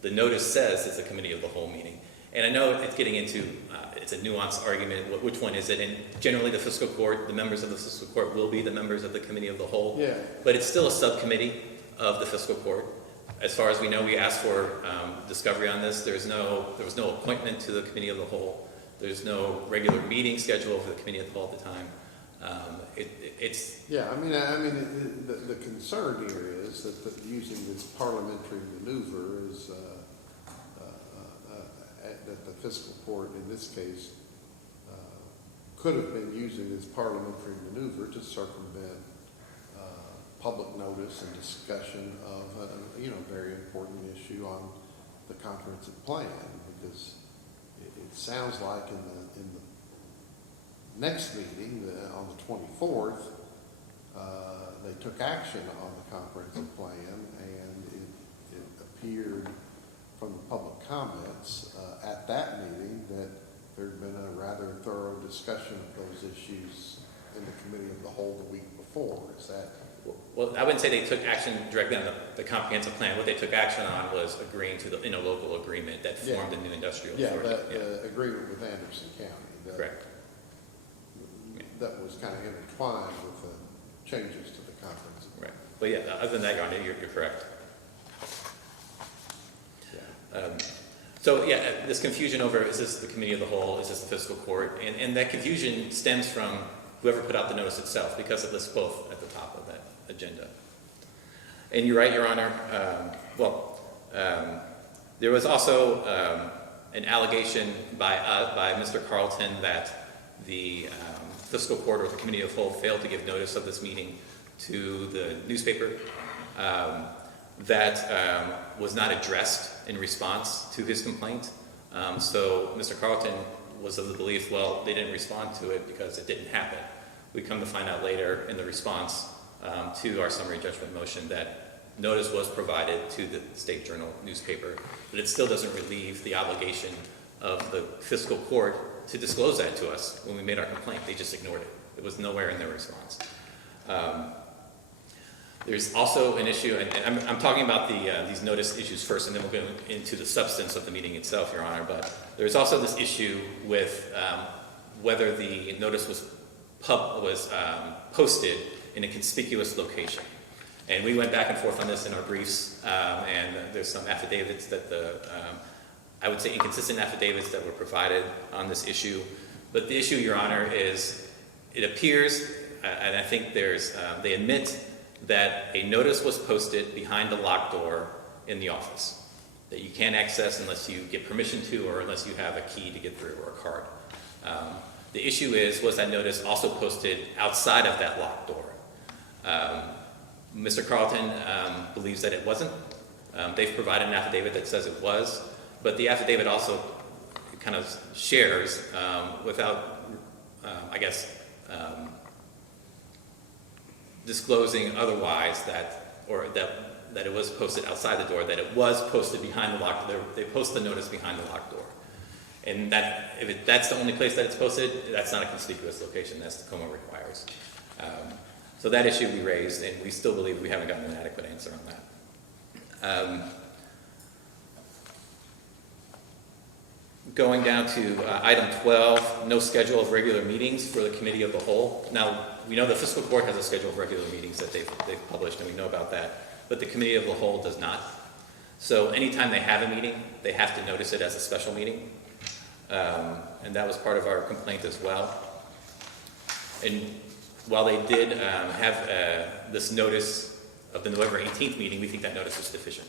the notice says it's a committee of the whole meeting. And I know it's getting into, it's a nuanced argument, which one is it? And generally the fiscal court, the members of the fiscal court will be the members of the committee of the whole. Yeah. But it's still a subcommittee of the fiscal court. As far as we know, we asked for discovery on this. There was no appointment to the committee of the whole. There's no regular meeting schedule for the committee of the whole at the time. It's... Yeah, I mean, the concern here is that using this parliamentary maneuver is that the fiscal court, in this case, could have been using this parliamentary maneuver to circumvent public notice and discussion of a very important issue on the comprehensive plan, because it sounds like in the next meeting on the 24th, they took action on the comprehensive plan, and it appeared from the public comments at that meeting that there had been a rather thorough discussion of those issues in the committee of the whole the week before. Is that? Well, I wouldn't say they took action directly on the comprehensive plan. What they took action on was agreeing to the interlocal agreement that formed the new industrial authority. The agreement with Anderson County. Correct. That was kind of intertwined with the changes to the comprehensive plan. Right. But yeah, other than that, Your Honor, you're correct. Yeah. So yeah, this confusion over, is this the committee of the whole, is this the fiscal court? And that confusion stems from whoever put out the notice itself, because it lists both at the top of that agenda. And you're right, Your Honor. There was also an allegation by Mr. Carlton that the fiscal court or the committee of the whole failed to give notice of this meeting to the newspaper. That was not addressed in response to his complaint. So Mr. Carlton was of the belief, well, they didn't respond to it because it didn't happen. We come to find out later in the response to our summary judgment motion that notice was provided to the State Journal newspaper, but it still doesn't relieve the obligation of the fiscal court to disclose that to us when we made our complaint. They just ignored it. It was nowhere in their response. There's also an issue, and I'm talking about these notice issues first, and then we'll go into the substance of the meeting itself, Your Honor, but there's also this issue with whether the notice was posted in a conspicuous location. And we went back and forth on this in our briefs, and there's some affidavits that I would say inconsistent affidavits that were provided on this issue. But the issue, Your Honor, is it appears, and I think they admit that a notice was posted behind a locked door in the office that you can't access unless you get permission to or unless you have a key to get through or a card. The issue was that notice also posted outside of that locked door? Mr. Carlton believes that it wasn't. They've provided an affidavit that says it was, but the affidavit also kind of shares without, disclosing otherwise that it was posted outside the door, that it was posted behind the locked door. They post the notice behind the locked door. And that if that's the only place that it's posted, that's not a conspicuous location. That's the Tacoma requires. So that issue we raised, and we still believe we haven't gotten an adequate answer on that. Going down to item 12, no schedule of regular meetings for the Committee of the Whole. Now, we know the Fiscal Court has a schedule of regular meetings that they've published, and we know about that, but the Committee of the Whole does not. So anytime they have a meeting, they have to notice it as a special meeting. And that was part of our complaint as well. And while they did have this notice of the November 18th meeting, we think that notice is deficient.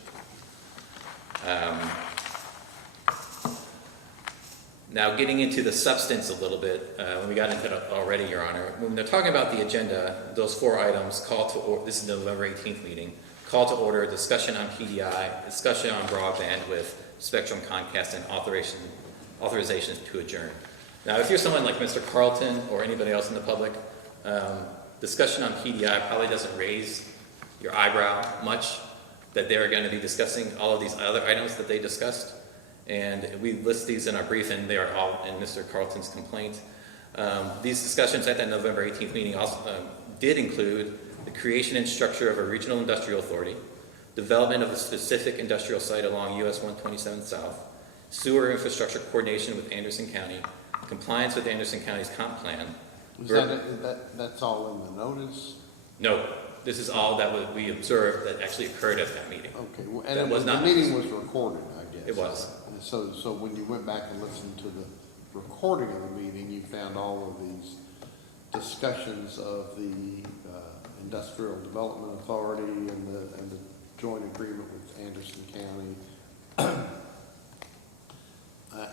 Now, getting into the substance a little bit, when we got into it already, Your Honor, when they're talking about the agenda, those 4 items, this is the November 18th meeting, call to order, discussion on PDI, discussion on broadband with Spectrum, Comcast, and authorizations to adjourn. Now, if you're someone like Mr. Carlton or anybody else in the public, discussion on PDI probably doesn't raise your eyebrow much, that they're going to be discussing all of these other items that they discussed. And we list these in our brief, and they are all in Mr. Carlton's complaint. These discussions at that November 18th meeting also did include the creation and structure of a regional industrial authority, development of a specific industrial site along US 127 South, sewer infrastructure coordination with Anderson County, compliance with Anderson County's comp plan. That's all in the notice? No, this is all that we observed that actually occurred at that meeting. Okay, well, and the meeting was recorded, I guess. It was. So when you went back and listened to the recording of the meeting, you found all of these discussions of the Industrial Development Authority and the joint agreement with Anderson County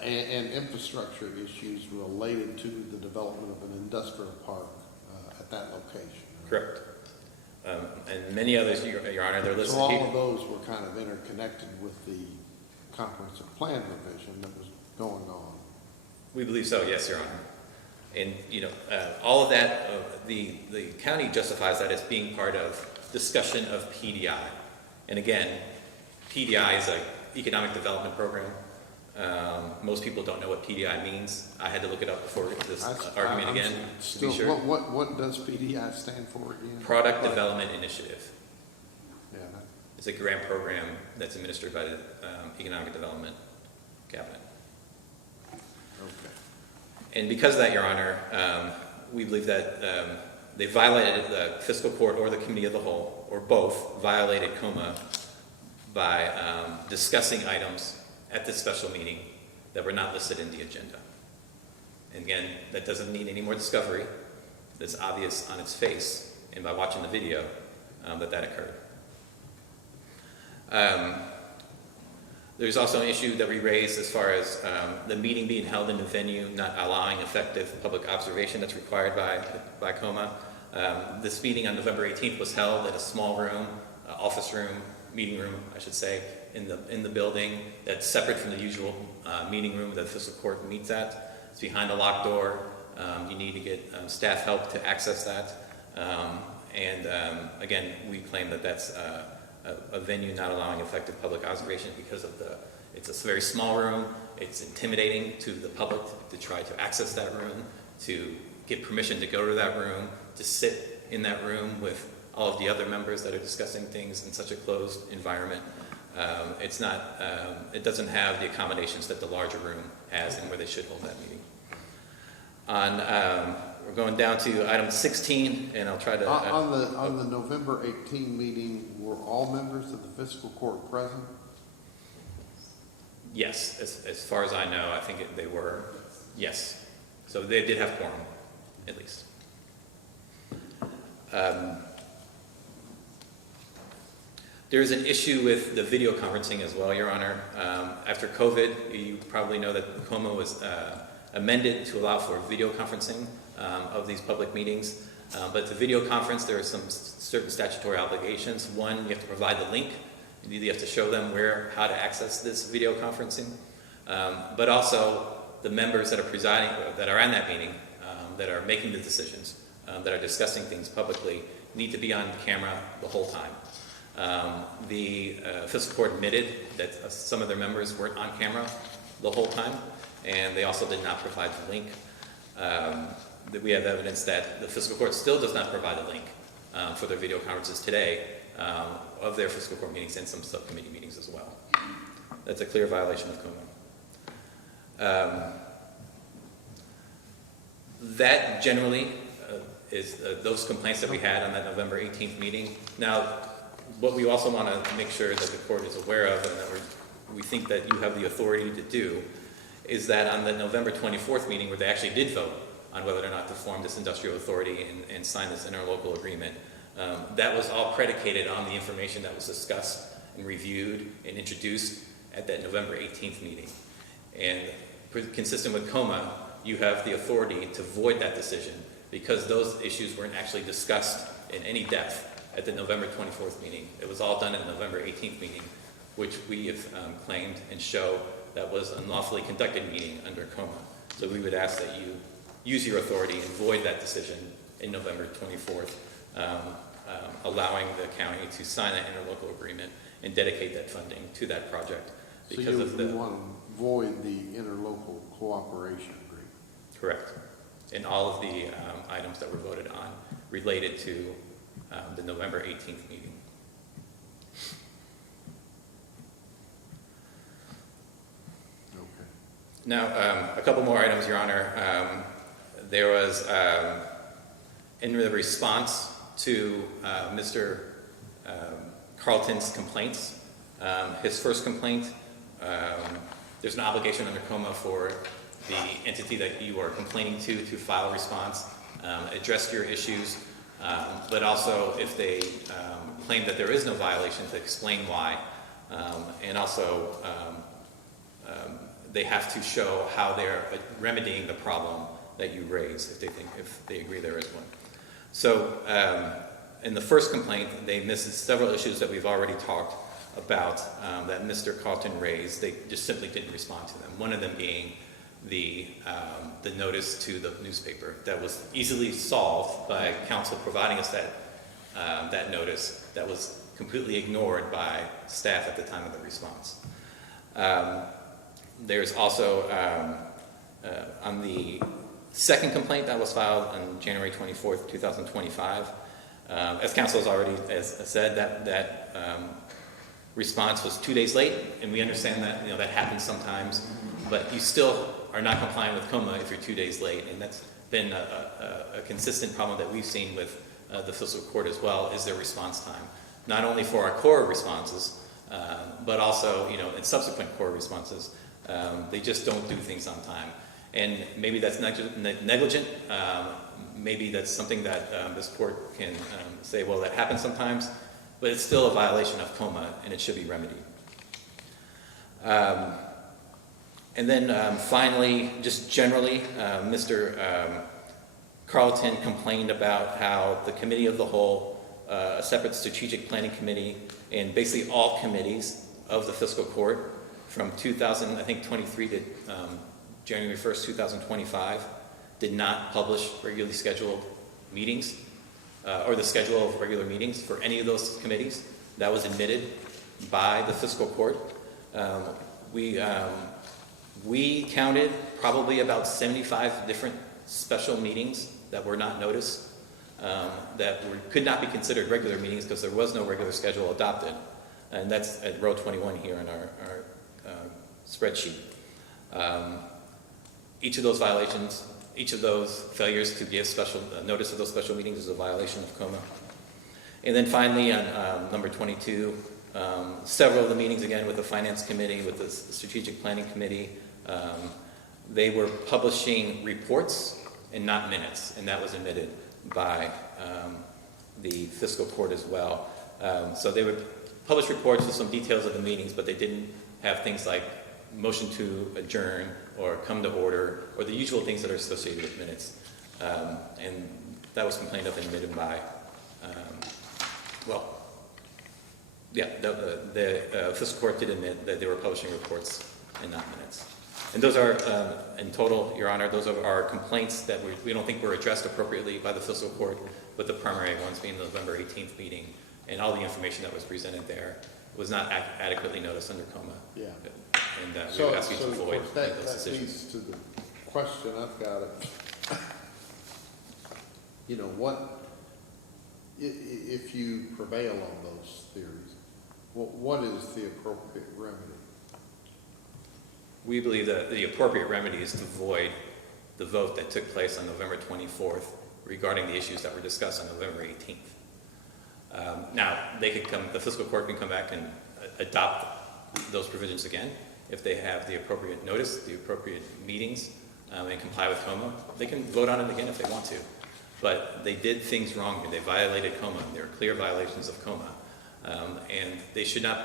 and infrastructure issues related to the development of an industrial park at that location. Correct. And many others, Your Honor, they're listed So here. all of those were kind of interconnected with the comprehensive plan revision that was going on. We believe so, yes, Your Honor. And, all of that, the county justifies that as being part of discussion of PDI. And again, PDI is an economic development program. Most people don't know what PDI means. I had to look it up before this argument again, to be sure. What does PDI stand for again? Product Development Initiative. Yeah. It's a grant program that's administered by the Economic Development Cabinet. Okay. And because of that, Your Honor, we believe that they violated the Fiscal Court or the Committee of the Whole, or both, violated COMA by discussing items at this special meeting that were not listed in the agenda. And again, that doesn't need any more discovery. It's obvious on its face, and by watching the video, that occurred. There's also an issue that we raised as far as the meeting being held in a venue not allowing effective public observation that's required by COMA. This meeting on November 18th was held at a small room, office room, meeting room, I should say, in the building that's separate from the usual meeting room that the Fiscal Court meets at. It's behind a locked door. You need to get staff help to access that. Again, we claim that that's a venue not allowing effective public observation because of it's a very small room. It's intimidating to the public to try to access that room, to get permission to go to that room, to sit in that room with all of the other members that are discussing things in such a closed environment. It doesn't have the accommodations that the larger room has and where they should hold that meeting. We're going down to item 16, and I'll try to... On the November 18 meeting, were all members of the fiscal court present? Yes, as far as I know, I think they were, yes. So they did have quorum, at least. There's an issue with the video conferencing as well, Your Honor. After COVID, you probably know that COMA was amended to allow for video conferencing of these public meetings. But the video conference, there are some certain statutory obligations. One, you have to provide the link. You have to show them how to access this video conferencing. But also, the members that are presiding, that are in that meeting, that are making the decisions, that are discussing things publicly, need to be on camera the whole time. The fiscal court admitted that some of their members weren't on camera the whole time, and they also did not provide the link. That we have evidence that the fiscal court still does not provide a link for their video conferences today of their fiscal court meetings and some subcommittee meetings as well. That's a clear violation of COMA. That generally is those complaints that we had on that November 18th meeting. Now, what we also want to make sure that the court is aware of, and that we think that you have the authority to do, is that on the November 24th meeting, where they actually did vote on whether or not to form this industrial authority and sign this interlocal agreement, that was all predicated on the information that was discussed and reviewed and introduced at that November 18th meeting. And consistent with COMA, you have the authority to void that decision because those issues weren't actually discussed in any depth at the November 24th meeting. It was all done at the November 18th meeting, which we have claimed and show that was an unlawfully conducted meeting under COMA. So we would ask that you use your authority and void that decision in November 24th, allowing the county to sign that interlocal agreement and dedicate that funding to that project. Because so you want to void the interlocal cooperation agreement? Correct. And all of the items that were voted on related to the November 18th meeting. Okay. Now, a couple more items, Your Honor. There was, in the response to Mr. Carlton's complaints, his first complaint, there's an obligation under COMA for the entity that you are complaining to file a response, address your issues, but also if they claim that there is no violation, to explain why, and also they have to show how they're remedying the problem that you raise if they agree there is one. So in the first complaint, they missed several issues that we've already talked about that Mr. Carlton raised. They just simply didn't respond to them. One of them being the notice to the newspaper that was easily solved by counsel providing us that notice that was completely ignored by staff at the time of the response. There's also on the second complaint that was filed on January 24th, 2025, as counsel has already said, that response was 2 days late, and we understand that that happens sometimes, but you still are not complying with COMA if you're 2 days late, and that's been a consistent problem that we've seen with the fiscal court as well, is their response time. Not only for our core responses, but also in subsequent core responses, they just don't do things on time. And maybe that's negligent. Maybe that's something that this court can say, well, that happens sometimes, but it's still a violation of COMA, and it should be remedied. And then finally, just generally, Mr. Carlton complained about how the committee of the whole, a separate strategic planning committee, and basically all committees of the fiscal court from 2023 to January 1st, 2025, did not publish regularly scheduled meetings or the schedule of regular meetings for any of those committees. That was admitted by the fiscal court. We counted probably about 75 different special meetings that were not noticed, could not be considered regular meetings because there was no regular schedule adopted. And that's at row 21 here in our spreadsheet. Each of those violations, Each of those failures to give special notice of those special meetings is a violation of COMA. And then finally, on number 22, several of the meetings, again, with the Finance Committee, with the Strategic Planning Committee, they were publishing reports and not minutes, and that was admitted by the fiscal court as well. So they would publish reports with some details of the meetings, but they didn't have things like motion to adjourn or come to order or the usual things that are associated with minutes. And that was complained of and admitted by, the fiscal court did admit that they were publishing reports and not minutes. And those are, in total, Your Honor, those are our complaints that we don't think were addressed appropriately by the fiscal court, with the primary ones being the November 18th meeting, and all the information that was presented there was not adequately noticed under COMA. Yeah. And we would ask you to of avoid course, those that decisions. leads to the question I've got. You know, if you prevail on those theories, what is the appropriate remedy? We believe that the appropriate remedy is to void the vote that took place on November 24th regarding the issues that were discussed on November 18th. Now, the fiscal court can come back and adopt those provisions again if they have the appropriate notice, the appropriate meetings, and comply with COMA. They can vote on it again if they want to. But they did things wrong here. They violated COMA. There are clear violations of COMA. And they should not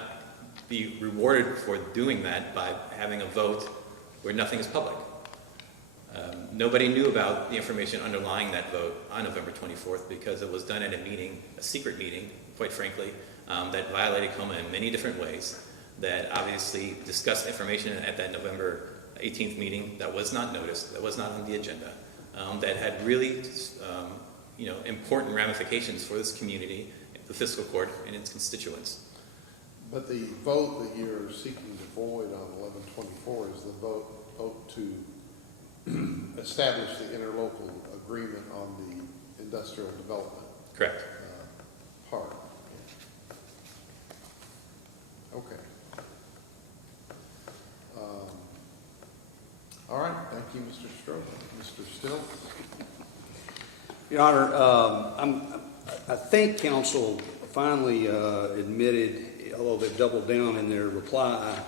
be rewarded for doing that by having a vote where nothing is public. Nobody knew about the information underlying that vote on November 24th because it was done at a meeting, a secret meeting, quite frankly, that violated COMA in many different ways, that obviously discussed information at that November 18th meeting that was not noticed, that was not on the agenda, that had really important ramifications for this community, the fiscal court, and its constituents. But the vote that you're seeking to void on 1124 is the vote to establish the interlocal agreement on the industrial development. Correct. Part. Okay. All right. Thank you, Mr. Stroh. Mr. Still? Your Honor, I think counsel finally admitted, although they've doubled down in their reply,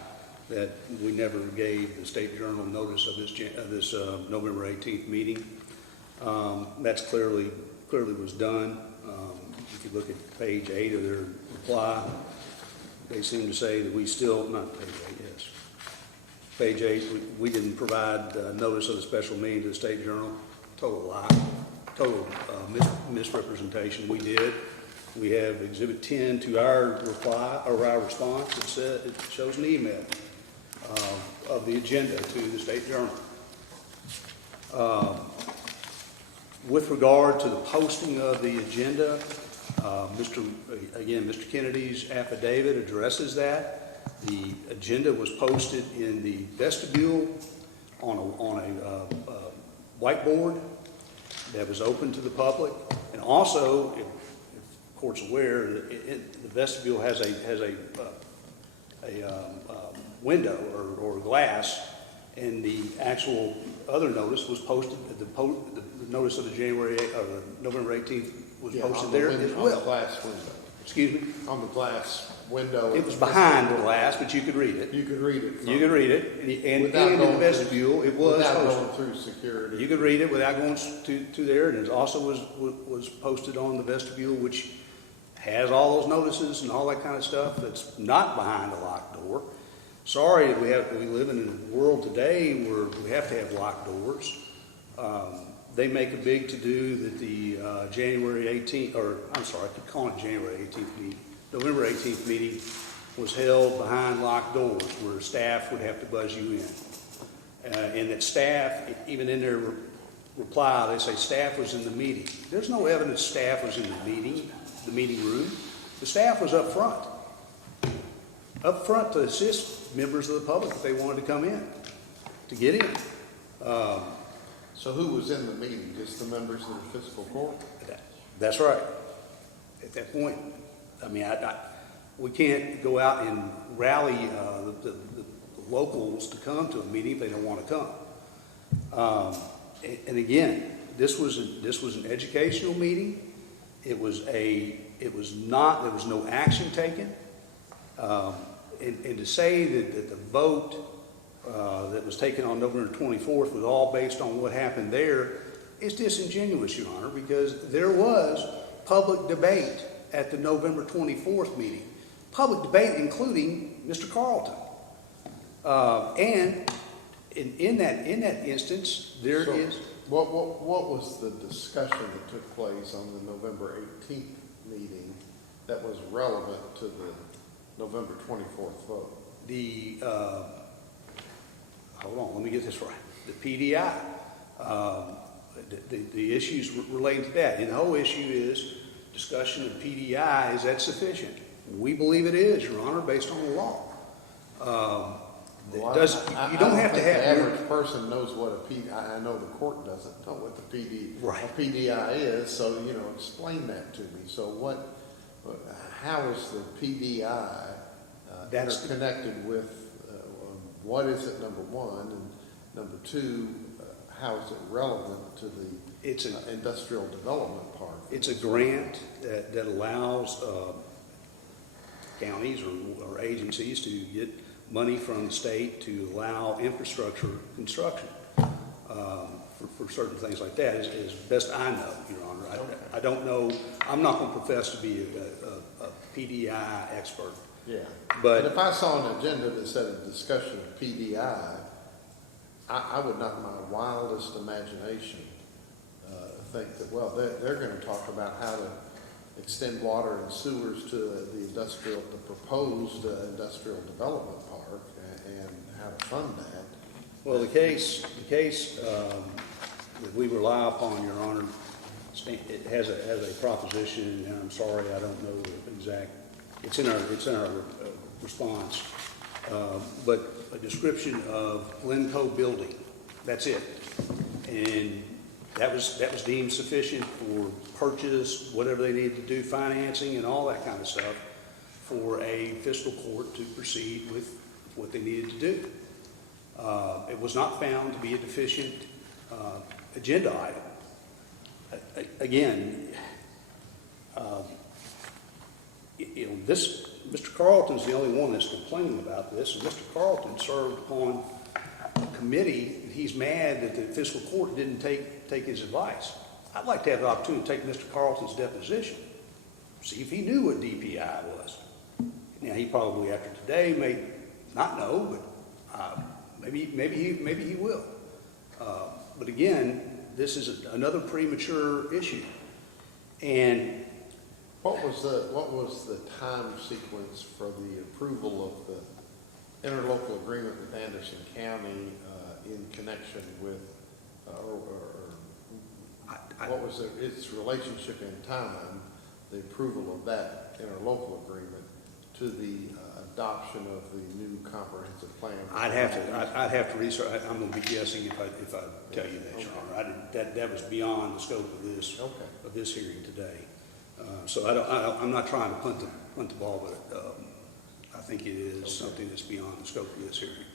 that we never gave the State Journal notice of this November 18th meeting. That's clearly was done. If you look at page 8 of their reply, they seem to say that we still, not page 8, yes. Page 8, we didn't provide notice of the special meeting to the State Journal. Total lie, total misrepresentation. We did. We have Exhibit 10 to our reply, or our response. It shows an email of the agenda to the State Journal. With regard to the posting of the agenda, Mr. Kennedy's affidavit addresses that. The agenda was posted in the vestibule on a whiteboard that was open to the public, and also, if the court's aware, the vestibule has a window or glass, and the actual other notice was posted. The notice of the November 18th was posted there as well. On the glass window. Excuse me? On the glass window. It was behind the glass, but you could read it. You could read it. You could read it, and in the vestibule, it was without posted. going through security. You could read it without going to there, and it also was posted on the vestibule, which has all those notices and all that kind of stuff that's not behind a locked door. Sorry that we live in a world today where we have to have locked doors. They make a big to-do that the January 18th, or I'm sorry, I could call it January 18th meeting, November 18th meeting was held behind locked doors where staff would have to buzz you in. And that staff, even in their reply, they say staff was in the meeting. There's no evidence staff was in the meeting room. The staff was up front to assist members of the public if they wanted to come in, to get in. So who was in the meeting? Just the members of the fiscal court? That's right. At that point, I mean, we can't go out and rally the locals to come to a meeting if they don't want to come. And again, this was an educational meeting. There was no action taken. And to say that the vote that was taken on November 24th was all based on what happened there is disingenuous, Your Honor, because there was public debate at the November 24th meeting. Public debate including Mr. Carlton. And in that instance, there So, is. What was the discussion that took place on the November 18th meeting that was relevant to the November 24th vote? Hold on, let me get this right. The PDI, the issues relating to that. And the whole issue is discussion of PDI, is that sufficient? We believe it is, Your Honor, based on the law. Well, You don't have to have. The average person knows what a PDI, I know the court doesn't know what the Right. a PDI is, so, explain that to me. So how is the PDI That's connected with, what is it, number one, and number two, how is it relevant to the It's industrial development part? It's a grant that allows counties or agencies to get money from the state to allow infrastructure construction for certain things like that, as best I know, Your Honor. Okay. I don't know, I'm not going to profess to be a PDI expert. Yeah, But if I saw an agenda that said a discussion of PDI, I would not in my wildest imagination think that, well, they're going to talk about how to extend water and sewers to the proposed industrial development park and how to fund that. well, the case that we rely upon, Your Honor, it has a proposition, and I'm sorry, I don't know the exact. It's in our response, but a description of Glencoe building. That's it, and that was deemed sufficient for purchase, whatever they needed to do, financing, and all that kind of stuff, for a fiscal court to proceed with what they needed to do. It was not found to be a deficient agenda item. Again, Mr. Carlton's the only one that's complaining about this, and Mr. Carlton served on a committee. He's mad that the fiscal court didn't take his advice. I'd like to have the opportunity to take Mr. Carlton's deposition, see if he knew what DPI was. Now, he probably after today may not know, but maybe he will. But again, this is another premature issue, and What was the time sequence for the approval of the interlocal agreement with Anderson County in connection with, what was its relationship in time, the approval of that interlocal agreement to the adoption of the new comprehensive plan? I'd have to research. I'm going to be guessing if I tell you that, Your Honor. That was beyond the scope of this hearing today. So I'm not trying to punt the ball, but I think it is something that's beyond the scope of this hearing.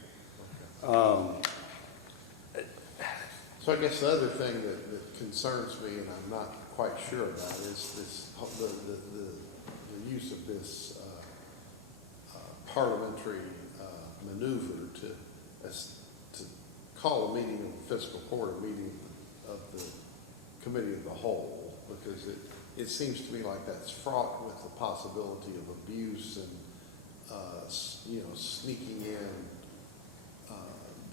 So I guess the other thing that concerns me, and I'm not quite sure about, is the use of this parliamentary maneuver to call a meeting of the fiscal court a meeting of the committee of the whole, because it seems to me like that's fraught with the possibility of abuse and sneaking in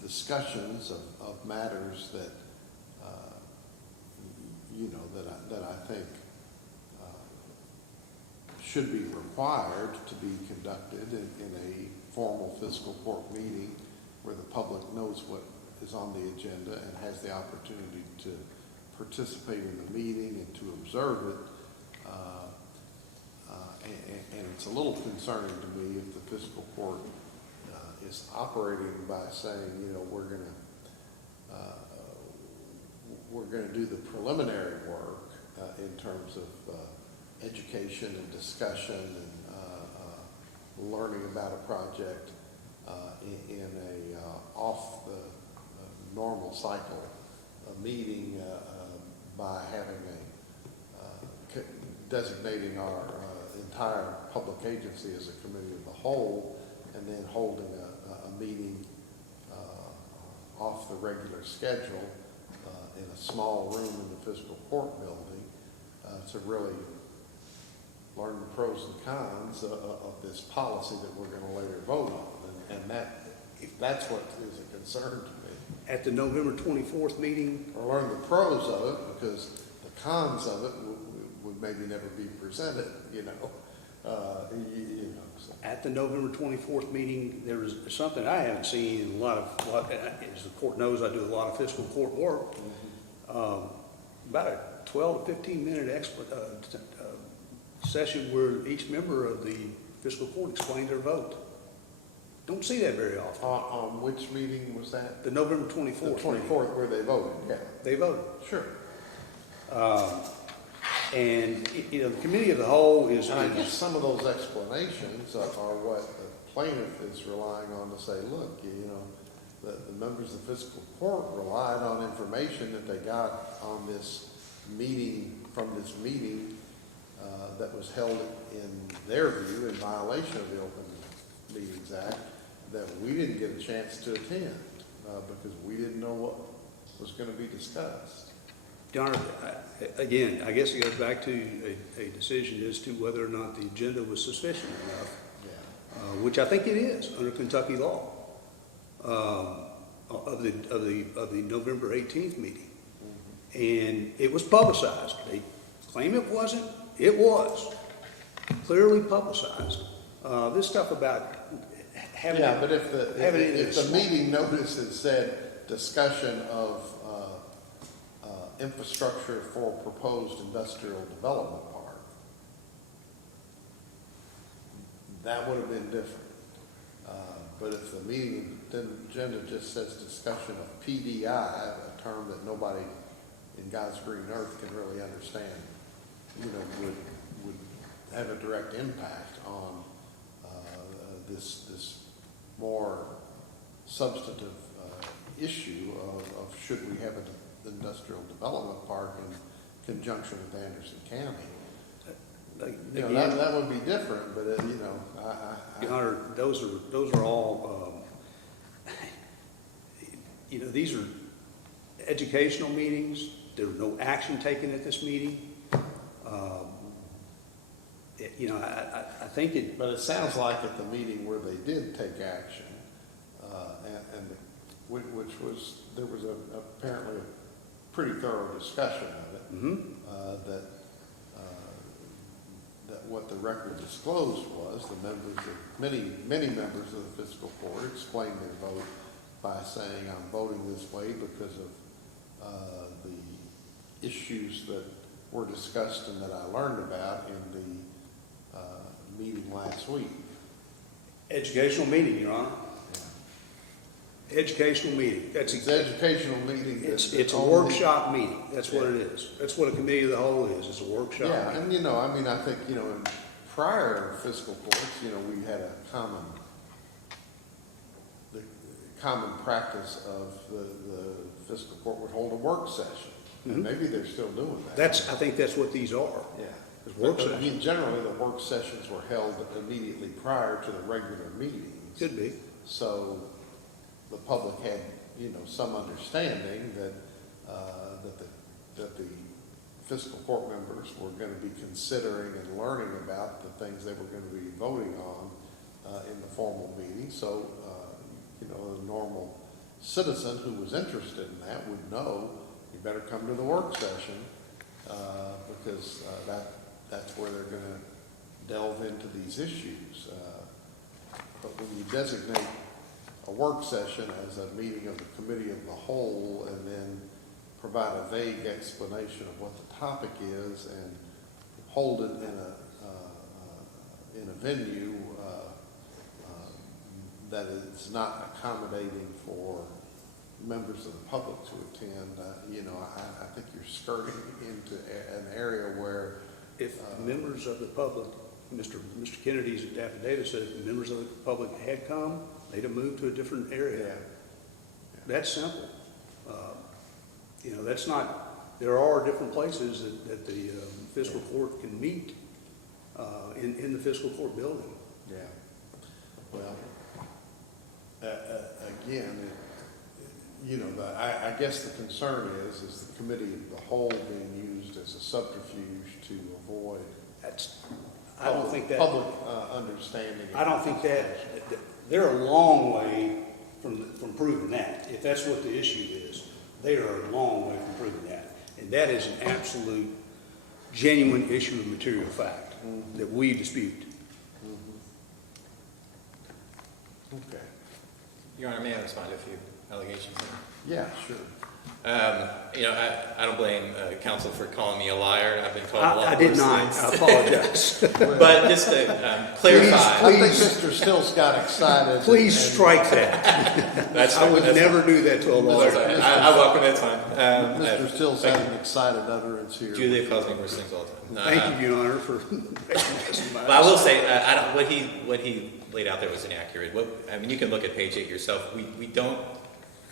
discussions of matters that that I think should be required to be conducted in a formal fiscal court meeting where the public knows what is on the agenda and has the opportunity to participate in the meeting and to observe it. And it's a little concerning to me if the fiscal court is operating by saying, we're going to do the preliminary work in terms of education and discussion and learning about a project in a off the normal cycle a meeting by having designating our entire public agency as a committee of the whole, and then holding a meeting off the regular schedule in a small room in the fiscal court building to really learn the pros and cons of this policy that we're going to later vote on. And that's what is a concern to me. At the November 24th meeting, Or learn the pros of it, because the cons of it would maybe never be presented, you know. So. at the November 24th meeting, there was something I haven't seen in a lot, as the court knows, I do a lot of fiscal court work. About a 12 to 15 minute session where each member of the fiscal court explained their vote. Don't see that very often. On which meeting was that? The November 24th. The 24th, where they voted, yeah. They voted. Sure. And, you know, the committee of the whole is. And I guess some of those explanations are what the plaintiff is relying on to say, look, you know, the members of the fiscal court relied on information that they got on this meeting, from this meeting that was held in their view in violation of the Open Meetings Act, that we didn't get a chance to attend because we didn't know what was going to be discussed. Your Honor, again, I guess it goes back to a decision as to whether or not the agenda was sufficient enough, which I think it is under Kentucky law of the November 18th meeting. And it was publicized. They claim it wasn't. It was clearly publicized. This stuff about having but if the meeting notice had said discussion of infrastructure for proposed industrial development park, that would have been different. But if the meeting agenda just says discussion of PDI, a term that nobody in God's green earth can really understand, you know, would have a direct impact on this more substantive issue of should we have an industrial development park in conjunction with Anderson County. You know, that would be different, but you know, Your Honor, those are all, you know, these are educational meetings. There was no action taken at this meeting. You know, I think it. But it sounds like at the meeting where they did take action, which was, there was apparently a pretty thorough discussion of it, that what the record disclosed was the members of, many members of the fiscal court explained their vote by saying, I'm voting this way because of the issues that were discussed and that I learned about in the meeting last week. Educational meeting, Your Honor. Educational meeting. It's an educational meeting. It's a workshop meeting. That's what it is. That's what a committee of the whole is. It's a workshop Yeah, meeting. and you know, I mean, I think, you know, in prior fiscal courts, you know, we had a common practice of the fiscal court would hold a work session. And maybe they're still doing that. I think that's what these are. Yeah. Work I mean, generally, the work sessions were held immediately prior to the regular meetings. Could be. So the public had, you know, some understanding that that the fiscal court members were going to be considering and learning about the things they were going to be voting on in the formal meeting. So, you know, a normal citizen who was interested in that would know you better come to the work session because that's where they're going to delve into these issues. But when you designate a work session as a meeting of the committee of the whole and then provide a vague explanation of what the topic is and hold it in a venue that is not accommodating for members of the public to attend, you know, I think you're skirting into an area where If members of the public, Mr. Kennedy's affidavit said if members of the public had come, they'd have moved to a different area. Yeah. That's simple. You know, that's not, there are different places that the fiscal court can meet in the fiscal court building. Yeah. Well, again, I guess the concern is the committee of the whole being used as a subterfuge to avoid I don't think that. public understanding. I don't think that, they're a long way from proving that. If that's what the issue is, they are a long way from proving that. And that is an absolute, genuine issue of material fact that we dispute. Okay. Your Honor, may I respond to a few allegations? Yeah, sure. I don't blame counsel for calling me a liar. I've been called a lot I of did worse not. things. I apologize. But just to clarify, I think Mr. Stills got excited. Please and- strike that. that's I would that's- never do that to a lawyer. that's- I welcome it. It's fine. Mr. Stills had an excited utterance here. Julia calls me worse things all the time. Thank you, Your Honor, for making this But I will say, what he laid out there was inaccurate. You can look at page 8 yourself. We don't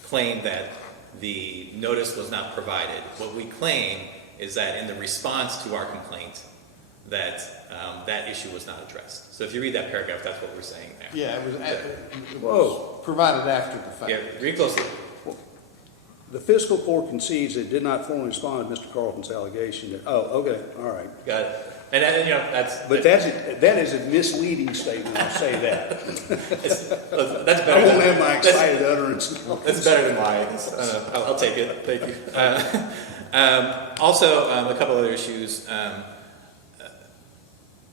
claim that the notice was not provided. What we claim is that in the response to our complaint, that that issue was not addressed. So if you read that paragraph, that's what we're saying there. Yeah, it Whoa. was provided after the fact. Yeah, read closely. The fiscal court concedes it did not formally respond to Mr. Carlton's allegation that, okay, all right. Got it. And then, that's. But that is a misleading statement, I'll say that. That's better. I won't have my excited utterance. That's better than lying. I'll take it. Thank you. Also, a couple other issues.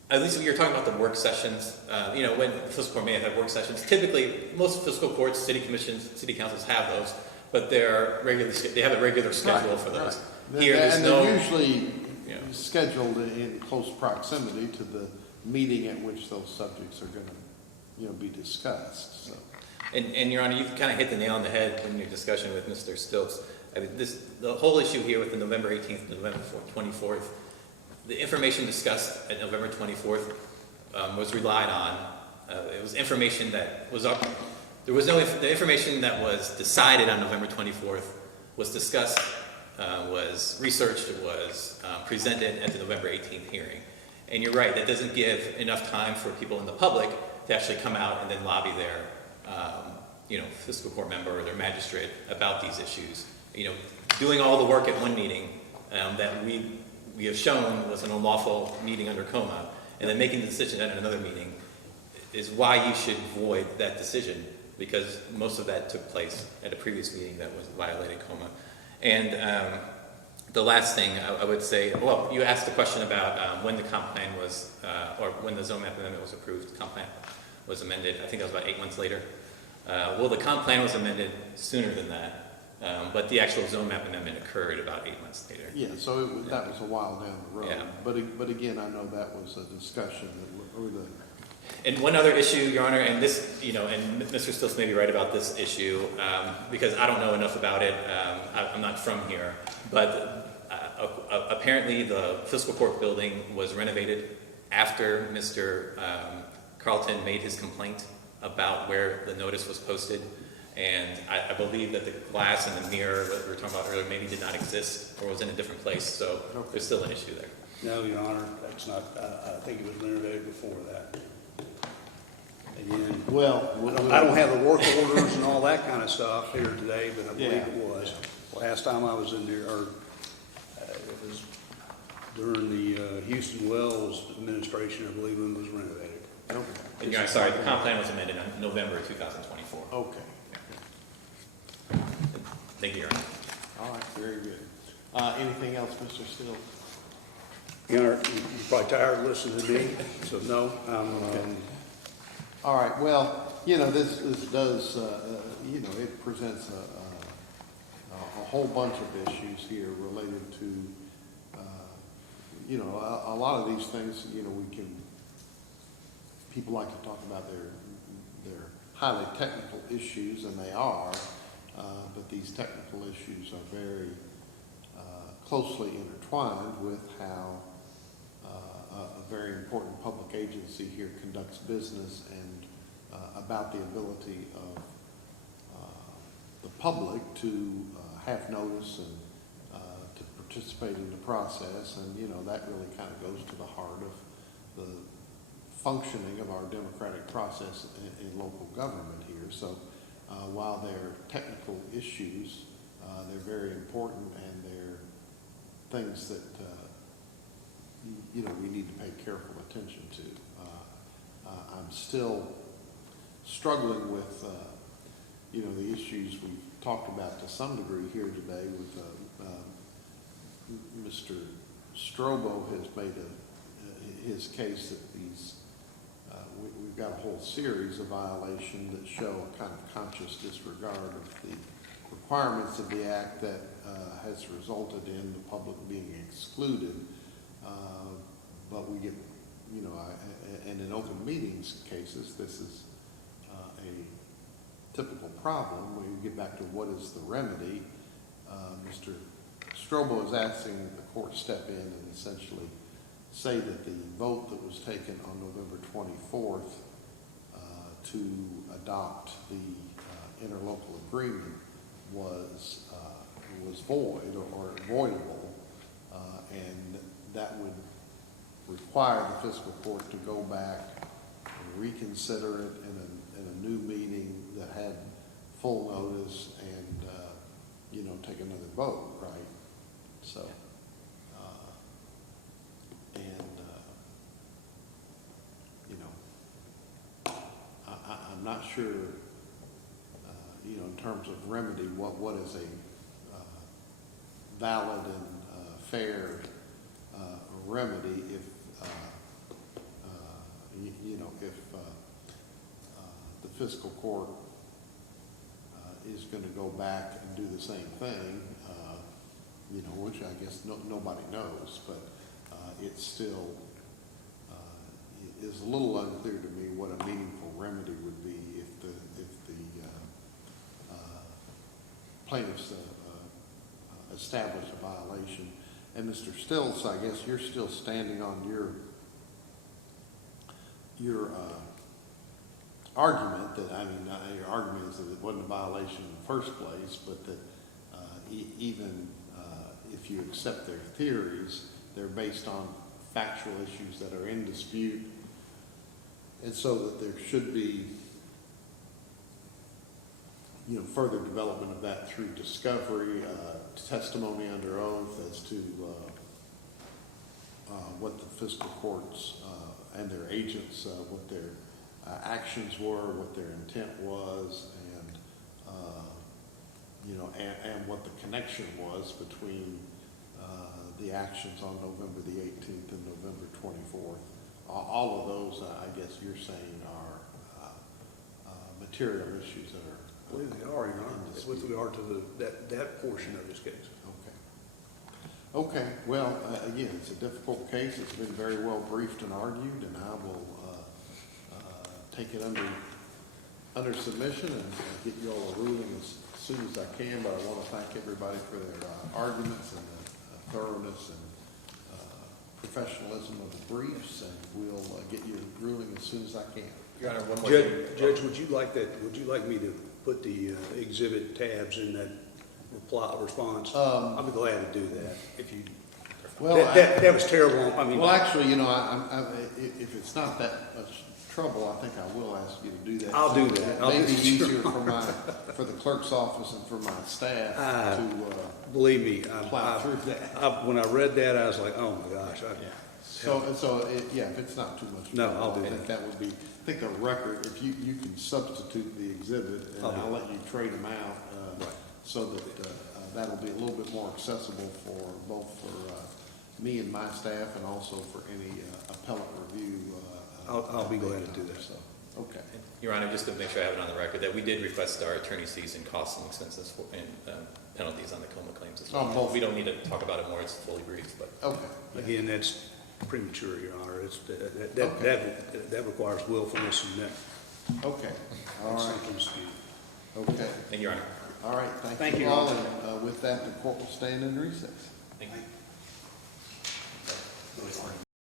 At least when you're talking about the work sessions, when the fiscal court may have had work sessions, typically most fiscal courts, city commissions, city councils have those, but they have a regular schedule for those. Right. Here, there's and no. they're usually scheduled in close proximity to the meeting at which those subjects are going to, be discussed. So. And Your Honor, you've kind of hit the nail on the head in your discussion with Mr. Stilts. The whole issue here with the November 18th, November 24th, the information discussed at November 24th was relied on. It was information that was up. The information that was decided on November 24th was discussed, was researched, was presented at the November 18th hearing. And you're right, that doesn't give enough time for people in the public to actually come out and then lobby their fiscal court member or their magistrate about these issues. Doing all the work at one meeting that we have shown was an unlawful meeting under COMA, and then making the decision at another meeting is why you should void that decision, because most of that took place at a previous meeting that was violating COMA. And the last thing I would say, well, you asked the question about when the comp plan was, or when the zone map amendment was approved. The comp plan was amended, I think that was about 8 months later. Well, the comp plan was amended sooner than that. But the actual zone map amendment occurred about 8 months later. Yeah, so that was a while down the road. Yeah. But again, I know that was a discussion And one other issue, Your Honor, and this, and Mr. Stilts may be right about this issue, because I don't know enough about it. I'm not from here, but apparently the fiscal court building was renovated after Mr. Carlton made his complaint about where the notice was posted. And I believe that the glass and the mirror that we were talking about earlier maybe did not exist or was in a different place, so there's still an issue there. No, Your Honor, that's not, I think it was renovated before that. Again, I don't have the work orders and all that kind of stuff here today, but I believe it was. Last time I was in there, it was during the Houston Wells administration, I believe, when it was renovated. Okay. And Your Honor, sorry, the comp plan was amended on November 2024. Okay. Thank you, Your Honor. All right, very good. Anything else, Mr. Still? Your Honor, you're probably tired of listening to me, so no. All right, well, this does, it presents a whole bunch of issues here related to, a lot of these things, people like to talk about their highly technical issues, and they are, but these technical issues are very closely intertwined with how a very important public agency here conducts business and about the ability of the public to have notice participate in the process, and, you know, that really kind of goes to the heart of the functioning of our democratic process in local government here. So while they're technical issues, they're very important, and they're things that, you know, we need to pay careful attention to. I'm still struggling with, you know, the issues we've talked about to some degree here today with Mr. Strobo has made his case that these, we've got a whole series of violations that show a kind of conscious disregard of the requirements of the act that has resulted in the public being excluded. But we get, you know, and in open meetings cases, this is a typical problem. When you get back to what is the remedy, Mr. Strobo is asking the court to step in and essentially say that the vote that was taken on November 24th to adopt the interlocal agreement was void or avoidable, and that would require the fiscal court to go back and reconsider it in a new meeting that had full notice and, you know, take another vote, right? So, you know, I'm not sure, you know, in terms of remedy, what is a valid and fair remedy if, you know, if the fiscal court is going to go back and do the same thing, you know, which I guess nobody knows, but it still is a little unclear to me what a meaningful remedy would be if the plaintiffs establish a violation. And Mr. Stilts, I guess you're still standing on your argument that, I mean, your argument is that it wasn't a violation in the first place, but that even if you accept their theories, they're based on factual issues that are in dispute, and so that there should be, you know, further development of that through discovery, testimony under oath as to what the fiscal courts and their agents, what their actions were, what their intent was, and you know, and what the connection was between the actions on November the 18th and November 24th. All of those, I guess you're saying, are material issues that are. I believe they are, Your Honor, with regard to that portion of this case. Okay, well, again, it's a difficult case. It's been very well briefed and argued, and I will take it under submission and get you all a ruling as soon as I can, but I want to thank everybody for their arguments and the thoroughness and professionalism of the briefs, and we'll get you a ruling as soon as I can. Your Honor, one more thing. Judge, would you like me to put the exhibit tabs in that response? I'll be glad to do that if you. Well, that was terrible. I mean, well, actually, you know, if it's not that much trouble, I think I will ask you to do that. I'll do that. It may be easier for the clerk's office and for my staff to believe me, plow through that. when I read that, I was like, oh my gosh. Yeah, if it's not too much. No, trouble, I'll do I think that would be, I think a record, if you can substitute the exhibit, and I'll let you trade them out, so that that'll be a little bit more accessible for both for me and my staff, and also for any appellate review. I'll be glad to do that. So, okay. Your Honor, just to make sure I have it on the record, that we did request our attorney's fees and costs and expenses and penalties on the coma claims as well. both. We don't need to talk about it more, it's fully briefed, but. Okay. Again, that's premature, Your Honor. It's that requires willfulness and that. Okay. All right. Something disputed. Okay. Thank you, Your Honor. All right. Thank you all. And with that, the court will stand in recess. Thank you.